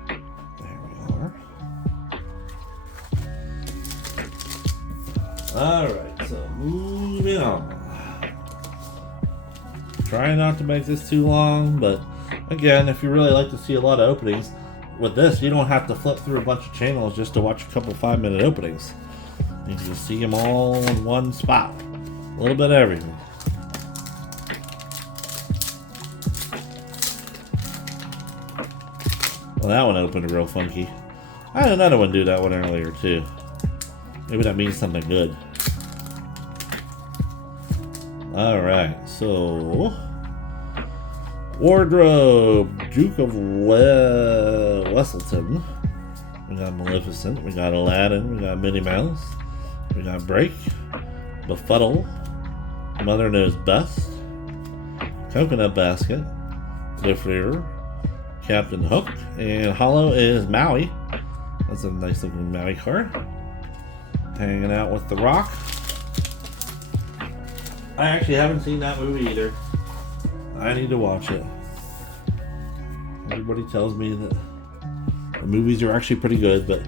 There we are. Alright, so moving on. Trying not to make this too long, but again, if you really like to see a lot of openings, with this, you don't have to flip through a bunch of channels just to watch a couple 5-minute openings. You can just see them all in one spot. A little bit of everything. Well, that one opened real funky. I had another one do that one earlier too. Maybe that means something good. Alright, so Wardrobe, Duke of Wesselton. We got Maleficent, we got Aladdin, we got Minnie Mouse, we got Break, Befuddle, Mother Knows Best, Coconut Basket, Lifter, Captain Hook, and holo is Maui. That's a nice looking Maui card. Hanging out with the Rock. I actually haven't seen that movie either. I need to watch it. Everybody tells me that the movies are actually pretty good, but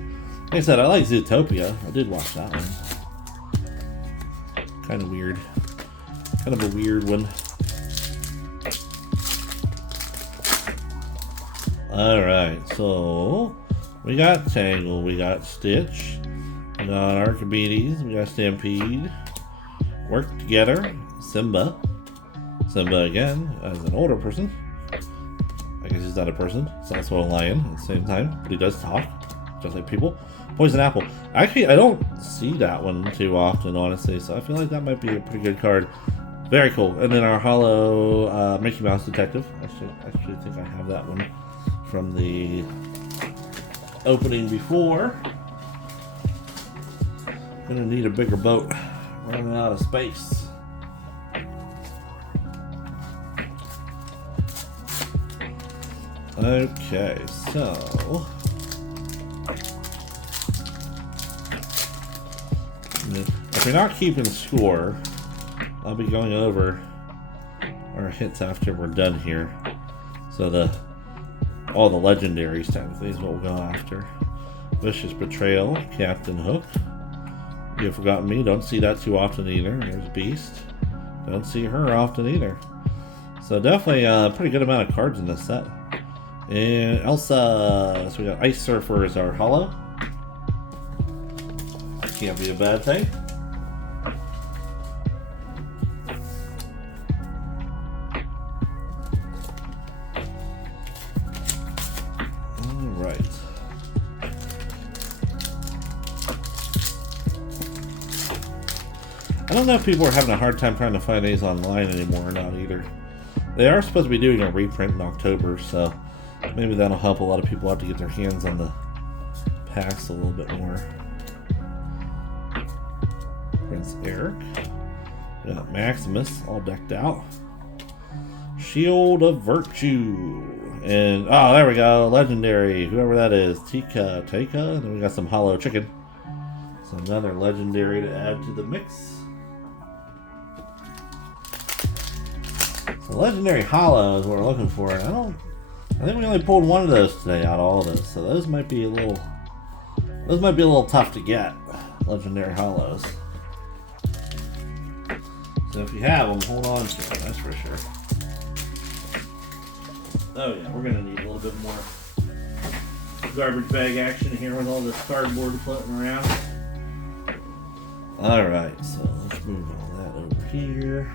like I said, I like Zootopia. I did watch that one. Kind of weird. Kind of a weird one. Alright, so we got Tangle, we got Stitch, we got Archimedes, we got Stampede, Work Together, Simba again, as an older person. I guess he's not a person, he's also a lion at the same time, but he does talk, just like people. Poison Apple. Actually, I don't see that one too often, honestly, so I feel like that might be a pretty good card. Very cool. And then our holo Mickey Mouse Detective. I actually think I have that one from the opening before. Gonna need a bigger boat. Running out of space. Okay, so if you're not keeping score, I'll be going over our hits after we're done here. So all the legendaries technically is what we'll go after. Vicious Betrayal, Captain Hook. You've Forgotten Me, don't see that too often either. There's Beast. Don't see her often either. So definitely a pretty good amount of cards in this set. And Elsa, so we got Ice Surfer as our holo. Can't be a bad thing. Alright. I don't know if people are having a hard time trying to find these online anymore or not either. They are supposed to be doing a reprint in October, so maybe that'll help a lot of people out to get their hands on the packs a little bit more. Prince Eric. We got Maximus all decked out. Shield of Virtue. And, oh, there we go. Legendary. Whoever that is. Tika. And then we got some Hollow Chicken. So another legendary to add to the mix. So legendary Hollow is what we're looking for. I think we only pulled one of those today out of all of those. So those might be a little tough to get. Legendary Hollows. So if you have them, hold on to them, that's for sure. Oh yeah, we're gonna need a little bit more garbage bag action here with all this cardboard floating around. Alright, so let's move all that over here.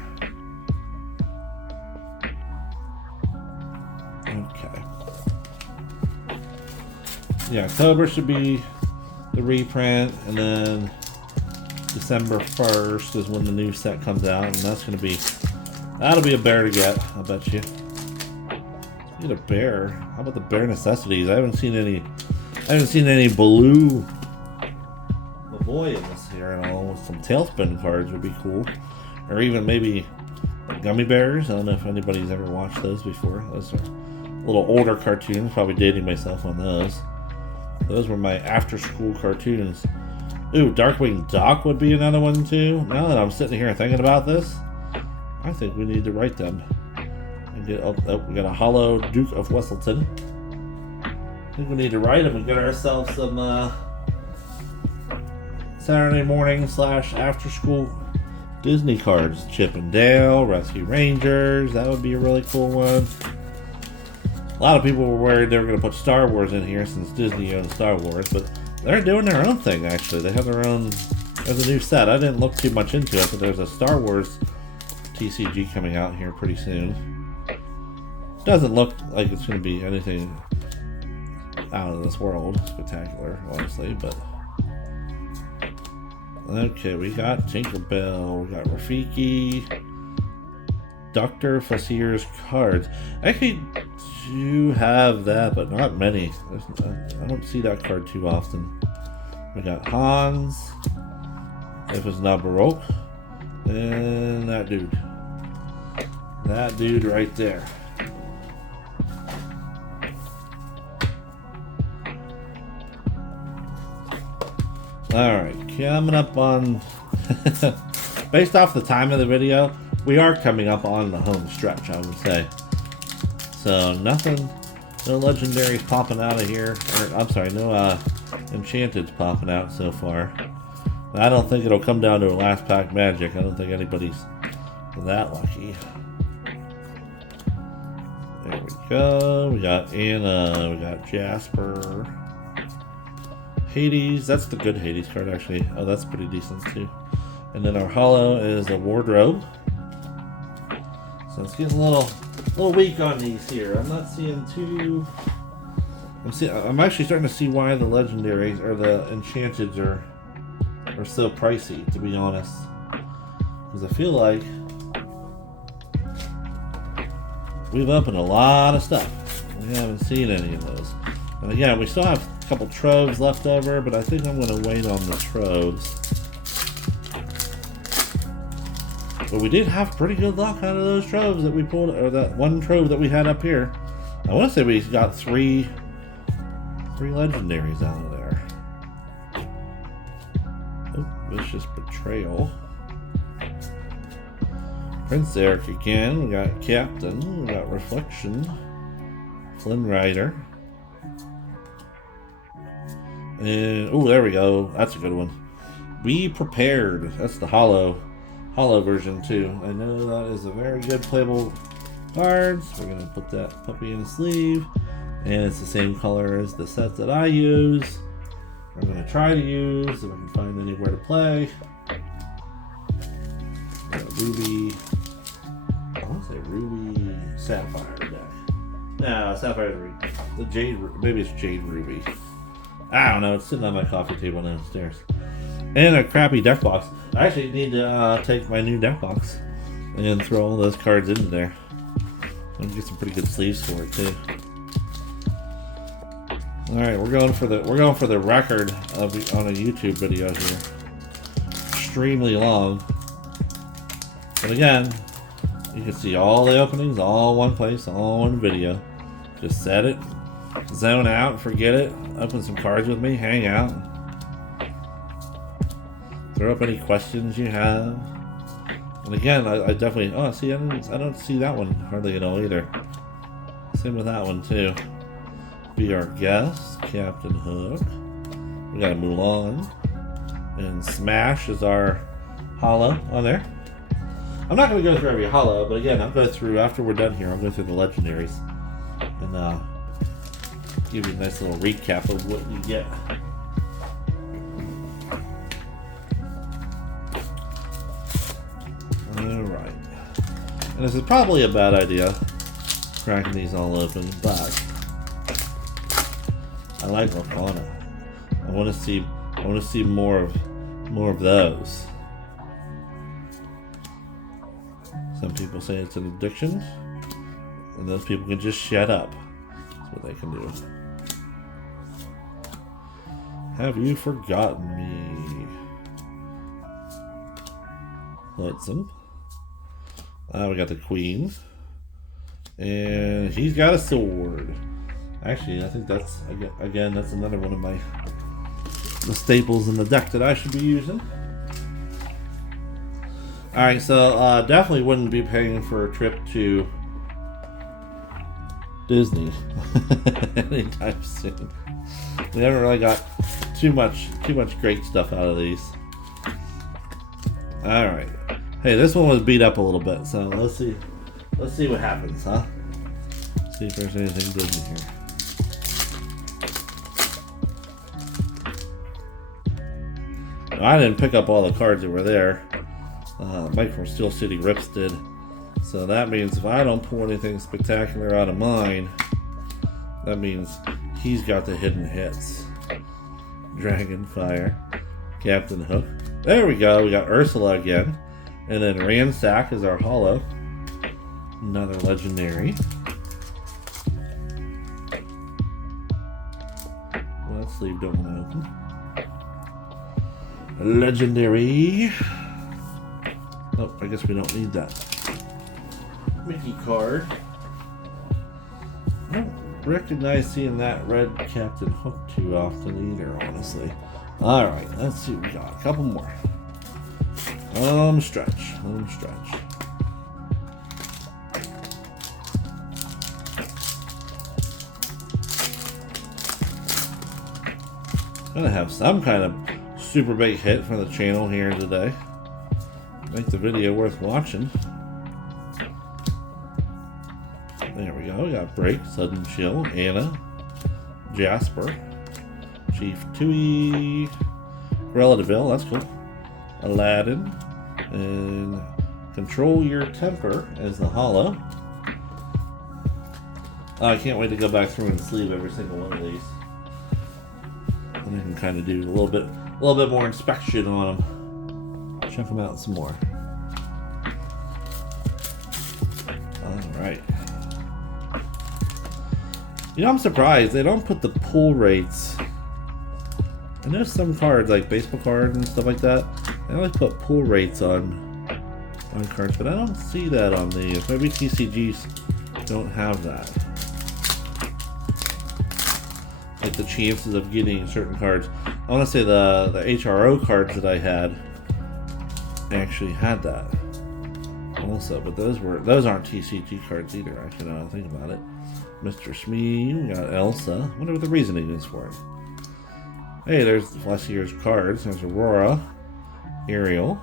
Okay. Yeah, October should be the reprint, and then December 1st is when the new set comes out, and that'll be a bear to get, I bet you. Get a bear. How about the bear necessities? I haven't seen any blue boy in this here at all. Some tailspin cards would be cool, or even maybe gummy bears. I don't know if anybody's ever watched those before. Those are little older cartoons. Probably dating myself on those. Those were my after-school cartoons. Ooh, Darkwing Duck would be another one too. Now that I'm sitting here thinking about this, I think we need to write them. And get we got a Hollow Duke of Wesselton. I think we need to write them and get ourselves some Saturday morning / after school Disney cards. Chip and Dale, Rescue Rangers. That would be a really cool one. A lot of people were worried they were going to put Star Wars in here since Disney owns Star Wars, but they're doing their own thing, actually. They have their own... There's a new set. I didn't look too much into it, but there's a Star Wars TCG coming out here pretty soon. Doesn't look like it's going to be anything out of this world spectacular, honestly, but... Okay, we got Tinkerbell, we got Rafiki, Dr. Fassier's cards. Actually, do have that, but not many. I don't see that card too often. We got Hans, if it's not Baroque, and that dude. That dude right there. Alright, coming up on... based off the time of the video, we are coming up on the home stretch, I would say. So, nothing, no legendaries popping out of here. Or, I'm sorry, no Enchanted's popping out so far. I don't think it'll come down to a last pack magic. I don't think anybody's that lucky. There we go. We got Anna, we got Jasper. Hades, that's the good Hades card actually. Oh, that's pretty decent too. And then our holo is a wardrobe. So it's getting a little weak on these here. I'm not seeing too... I'm actually starting to see why the legendaries or the enchanteds are so pricey, to be honest. Because I feel like we've opened a lot of stuff. We haven't seen any of those. And again, we still have a couple troves left over, but I think I'm going to wait on the troves. But we did have pretty good luck out of those troves that we pulled, or that one trove that we had up here. I want to say we got three legendaries out of there. Oh, Vicious Betrayal. Prince Eric again. We got Captain. We got Reflection. Flynn Rider. And oh, there we go. That's a good one. Be Prepared. That's the hollow version too. I know that is a very good playable card. So we're gonna put that puppy in a sleeve, and it's the same color as the set that I use. I'm gonna try to use if I can find anywhere to play. Ruby. I want to say Ruby Sapphire deck. No, Sapphire Ruby. The Jade. Maybe it's Jade Ruby. I don't know. It's sitting on my coffee table downstairs. And a crappy deck box. I actually need to take my new deck box and throw all those cards into there. I'm gonna get some pretty good sleeves for it too. All right, we're going for the record of on a YouTube video here. Extremely long, but again, you can see all the openings, all one place, all one video. Just set it, zone out, forget it. Open some cards with me, hang out, throw up any questions you have. And again, I definitely. Oh, see, I don't see that one hardly at all either. Same with that one too. Be Our Guest, Captain Hook. We got a Mulan, and Smash is our hollow on there. I'm not going to go through every hollow, but again, I'll go through after we're done here. I'll go through the legendaries and give you a nice little recap of what you get. Alright. And this is probably a bad idea, cracking these all open, but I like Lorcana. I want to see more of those. Some people say it's an addiction, and those people can just shut up. That's what they can do. Have you forgotten me? Flotsam. We got the Queen. And he's got a sword. Actually, I think that's, again, that's another one of the staples in the deck that I should be using. Alright, so definitely wouldn't be paying for a trip to Disney anytime soon. We haven't really got too much great stuff out of these. Alright. Hey, this one was beat up a little bit, so let's see what happens, huh? See if there's anything good in here. I didn't pick up all the cards that were there. Mike from Steel City Rips did. So that means if I don't pull anything spectacular out of mine, that means he's got the hidden hits. Dragonfire, Captain Hook. There we go. We got Ursula again. And then Ransack is our hollow. Another legendary. Well, that sleeve don't want to open. Legendary. Oh, I guess we don't need that. Mickey card. I don't recognize seeing that red Captain Hook too often either, honestly. Alright, let's see what we got. A couple more. Stretch. Gonna have some kind of super big hit from the channel here today. Make the video worth watching. There we go. We got Break, Sudden Chill, Anna, Jasper, Chief Tui, Cruella de Vil, that's cool. Aladdin, and Control Your Temper as the hollow. I can't wait to go back through and sleeve every single one of these. And I can kind of do a little bit more inspection on them. Check them out some more. Alright. You know, I'm surprised they don't put the pull rates. I know some cards, like baseball cards and stuff like that, they always put pull rates on cards, but I don't see that on these. Maybe TCGs don't have that. like the chances of getting certain cards. I want to say the HRO cards that I had actually had that also, but those aren't TCG cards either. Actually, now I think about it. Mr. Smee, we got Elsa. I wonder what the reasoning is for it. Hey, there's last year's cards. There's Aurora, Ariel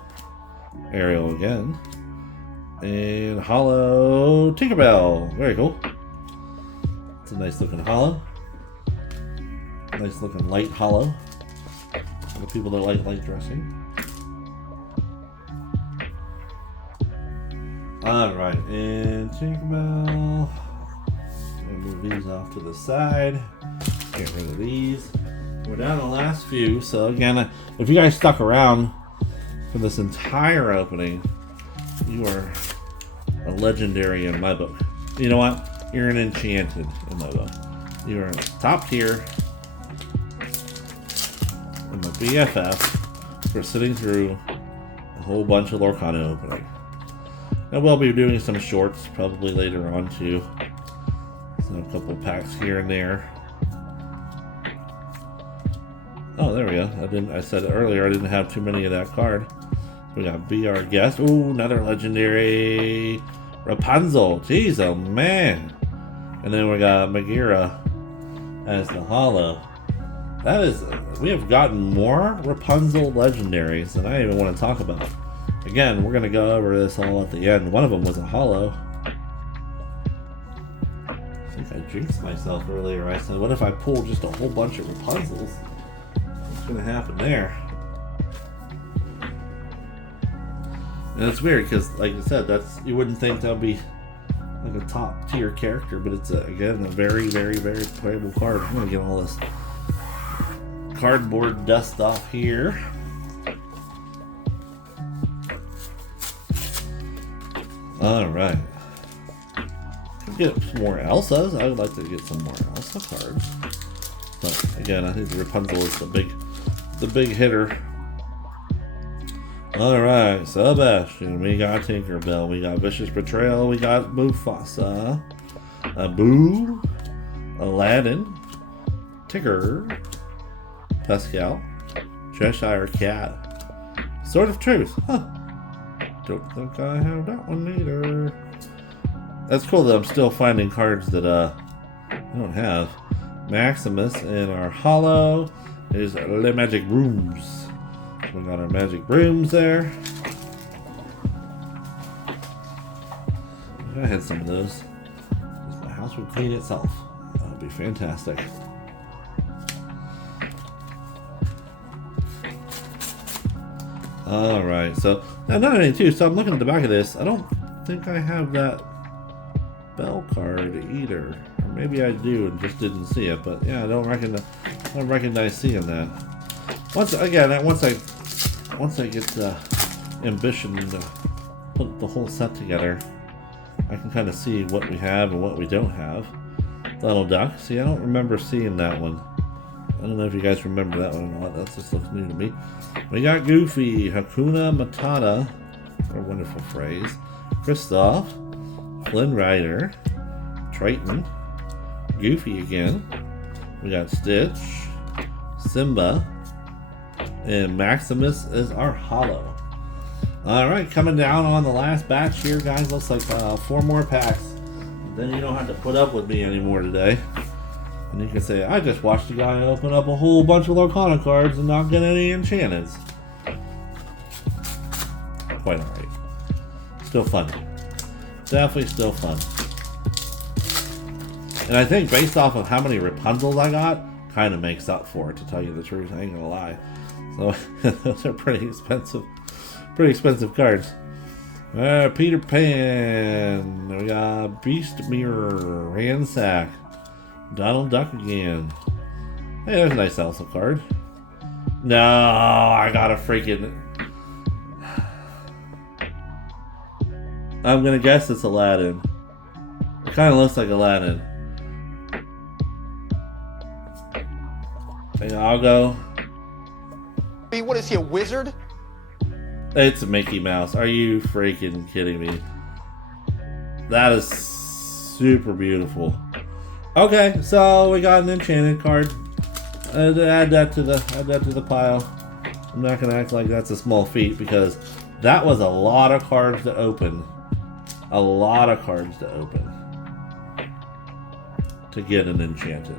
again, and Hollow Tinkerbell. Very cool. It's a nice looking hollow. Nice looking light hollow. For the people that like light dressing. Alright, and Tinkerbell. Move these off to the side. Get rid of these. We're down to the last few, so again, if you guys stuck around for this entire opening, you are a legendary in my book. You know what? You're an Enchanted in my book. You are top tier. I'm a BFF for sitting through a whole bunch of Lorcana opening. I will be doing some shorts probably later on too. So a couple packs here and there. Oh, there we go. I said it earlier, I didn't have too many of that card. We got Be Our Guest. Ooh, another legendary Rapunzel. Jeez, oh man. And then we got Magira as the hollow. That is, we have gotten more Rapunzel legendaries than I even want to talk about. Again, we're going to go over this all at the end. One of them was a hollow. I think I jinxed myself earlier. I said, what if I pull just a whole bunch of Rapunzels? What's going to happen there? And it's weird because, like I said, you wouldn't think that would be like a top tier character, but it's again a very, very, very playable card. I'm gonna get all this cardboard dust off here. All right, get some more Elsas. I would like to get some more Elsa cards, but again, I think the Rapunzel is the big hitter. Alright, Sebastian, we got Tinkerbell, we got Vicious Betrayal, we got Mufasa, Boo, Aladdin, Tigger, Pascal, Cheshire Cat, Sword of Truth. Huh. Don't think I have that one either. That's cool that I'm still finding cards that I don't have. Maximus and our hollow is Le Magic Rooms. We got our magic brooms there. If I had some of those, my house would clean itself. That would be fantastic. Alright, so now another thing too, so I'm looking at the back of this. I don't think I have that bell card either. Or maybe I do and just didn't see it, but yeah, I don't recognize seeing that. Once I get the ambition to put the whole set together, I can kind of see what we have and what we don't have. Donald Duck. See, I don't remember seeing that one. I don't know if you guys remember that one or not. That just looks new to me. We got Goofy, Hakuna Matata, a wonderful phrase. Kristoff, Flynn Rider, Triton, Goofy again. We got Stitch, Simba, and Maximus is our hollow. Alright, coming down on the last batch here, guys. Looks like 4 more packs. Then you don't have to put up with me anymore today. And you can say, I just watched a guy open up a whole bunch of Lorcana cards and not get any Enchanteds. Quite alright. Still fun. Definitely still fun. And I think based off of how many Rapunzels I got, kind of makes up for it, to tell you the truth. I ain't gonna lie. So those are pretty expensive cards. Peter Pan. We got Beast Mirror, Ransack, Donald Duck again. Hey, there's a nice Elsa card. No, I got a freaking. I'm gonna guess it's Aladdin. It kind of looks like Aladdin. And I'll go. What is he, a wizard? It's Mickey Mouse. Are you freaking kidding me? That is super beautiful. Okay, so we got an Enchanted card. add that to the pile. I'm not gonna act like that's a small feat because that was a lot of cards to open. A lot of cards to open to get an enchanted.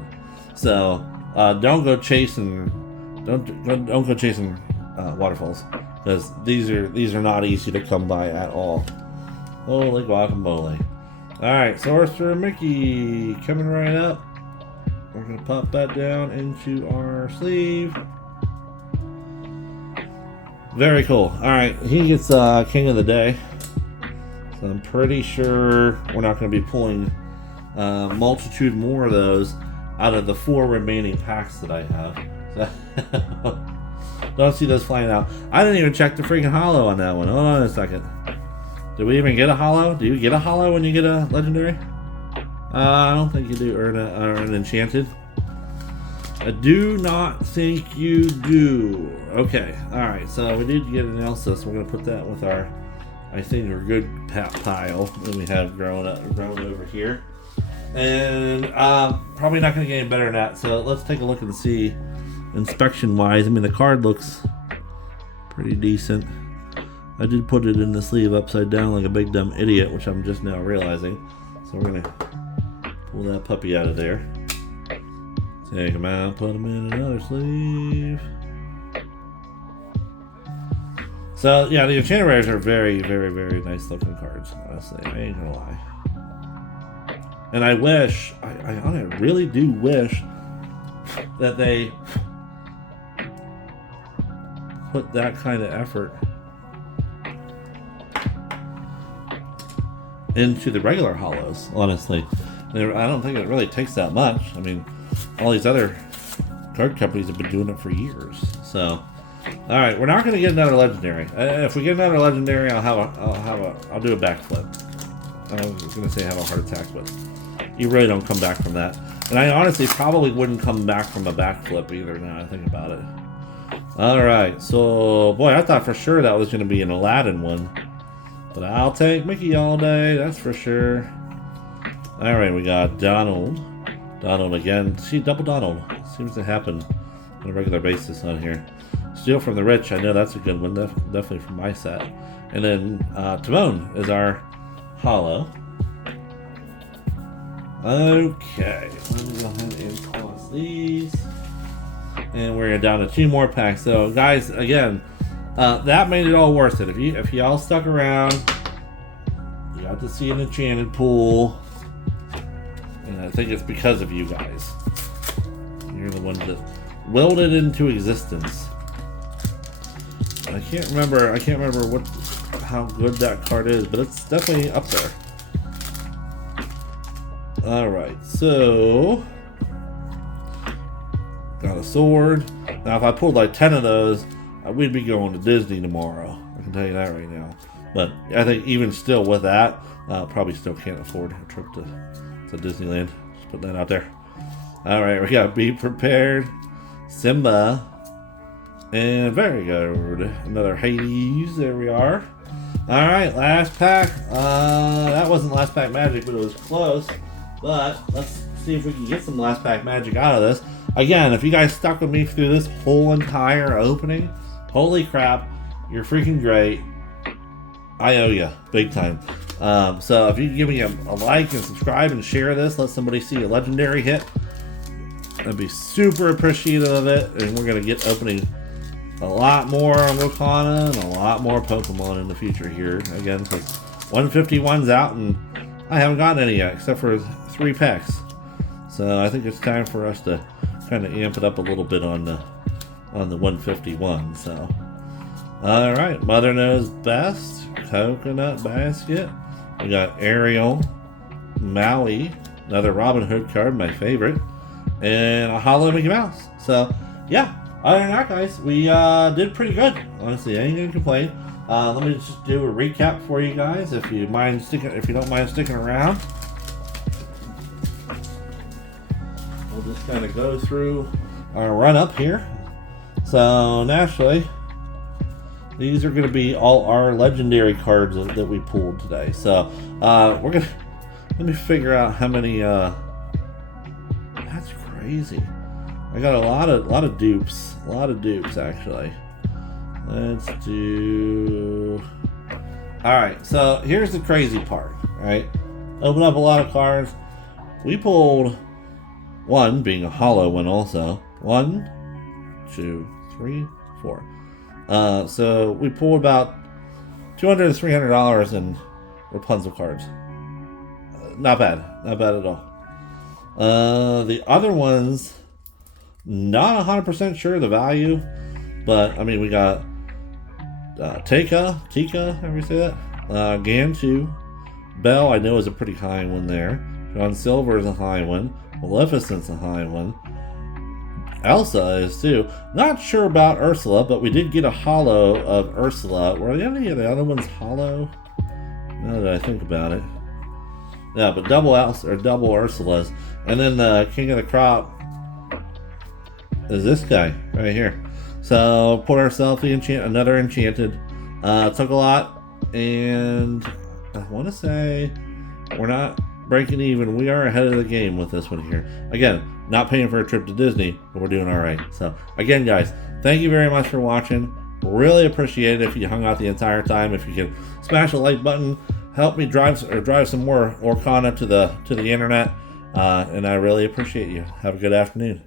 So don't go chasing waterfalls because these are not easy to come by at all. Holy guacamole! All right, Sorcerer Mickey coming right up. We're gonna pop that down into our sleeve. Very cool. All right, he gets King of the Day. So I'm pretty sure we're not going to be pulling multitude more of those out of the 4 remaining packs that I have. So don't see those flying out. I didn't even check the freaking holo on that one. Hold on a second. Did we even get a holo? Do you get a holo when you get a legendary? I don't think you do, or an enchanted. I do not think you do. Okay, alright, so we did get an Elsis. We're going to put that with our, I think, our good pile that we have grown over here. And probably not going to get any better than that. So let's take a look and see, inspection-wise. I mean, the card looks pretty decent. I did put it in the sleeve upside down like a big dumb idiot, which I'm just now realizing. So we're going to pull that puppy out of there. Take him out, put him in another sleeve. So yeah, the Enchanted Rares are very, very, very nice looking cards, honestly. I ain't gonna lie. And I wish, I really do wish that they put that kind of effort into the regular holos, honestly. I don't think it really takes that much. I mean, all these other card companies have been doing it for years. So, all right, we're not going to get another legendary. If we get another legendary, I'll do a backflip. I was going to say have a heart attack, but you really don't come back from that. And I honestly probably wouldn't come back from a backflip either. Now I think about it. All right, so boy, I thought for sure that was going to be an Aladdin one, but I'll take Mickey all day. That's for sure. All right, we got Donald. Donald again. See, double Donald. Seems to happen on a regular basis on here. Steal from the Rich. I know that's a good one. Definitely from my set. And then Timon is our holo. Okay. Let me go ahead and toss these. And we're down to 2 more packs. So, guys, again, that made it all worth it. If y'all stuck around, you got to see an enchanted pool. And I think it's because of you guys. You're the ones that willed it into existence. I can't remember how good that card is, but it's definitely up there. Alright, so got a sword. Now if I pulled like 10 of those, we'd be going to Disney tomorrow. I can tell you that right now. But I think even still with that, probably still can't afford a trip to Disneyland. Just put that out there. Alright, we got Be Prepared, Simba, and very good. Another Hades. There we are. Alright, last pack. That wasn't last pack magic, but it was close. But let's see if we can get some last pack magic out of this. Again, if you guys stuck with me through this whole entire opening, holy crap, you're freaking great. I owe you big time. So if you can give me a like and subscribe and share this, let somebody see a legendary hit, I'd be super appreciative of it. And we're gonna get opening a lot more on Lorcana and a lot more Pokemon in the future here. Again, because 151's out and I haven't gotten any yet, except for 3 packs. So I think it's time for us to kind of amp it up a little bit on the 151. So, all right, Mother Knows Best, Coconut Basket. We got Ariel, Maui, another Robin Hood card, my favorite, and a holo Mickey Mouse. So, yeah. Other than that, guys, we did pretty good. Honestly, I ain't gonna complain. Let me just do a recap for you guys, if you don't mind sticking around. We'll just kind of go through our run up here. So naturally, these are going to be all our legendary cards that we pulled today. So we're gonna let me figure out how many. That's crazy. I got a lot of dupes. A lot of dupes, actually. Let's do... Alright, so here's the crazy part, right? Open up a lot of cards. We pulled one, being a hollow one also. 1, 2, 3, 4. So we pulled about $200 to $300 in Rapunzel cards. Not bad. Not bad at all. The other ones, not 100% sure the value, but I mean, we got Tika, however you say that, Gantu, Belle, I know is a pretty high one there. John Silver is a high one. Maleficent's a high one. Elsa is too. Not sure about Ursula, but we did get a hollow of Ursula. Were any of the other ones hollow? Now that I think about it. Yeah, but double Elsa or double Ursulas. And then the King of the Crop is this guy right here. So put ourselves another Enchanted. Took a lot, and I want to say we're not breaking even. We are ahead of the game with this one here. Again, not paying for a trip to Disney, but we're doing all right. So again, guys, thank you very much for watching. Really appreciate it if you hung out the entire time. If you can smash the like button, help me drive some more Lorcana to the internet, and I really appreciate you. Have a good afternoon.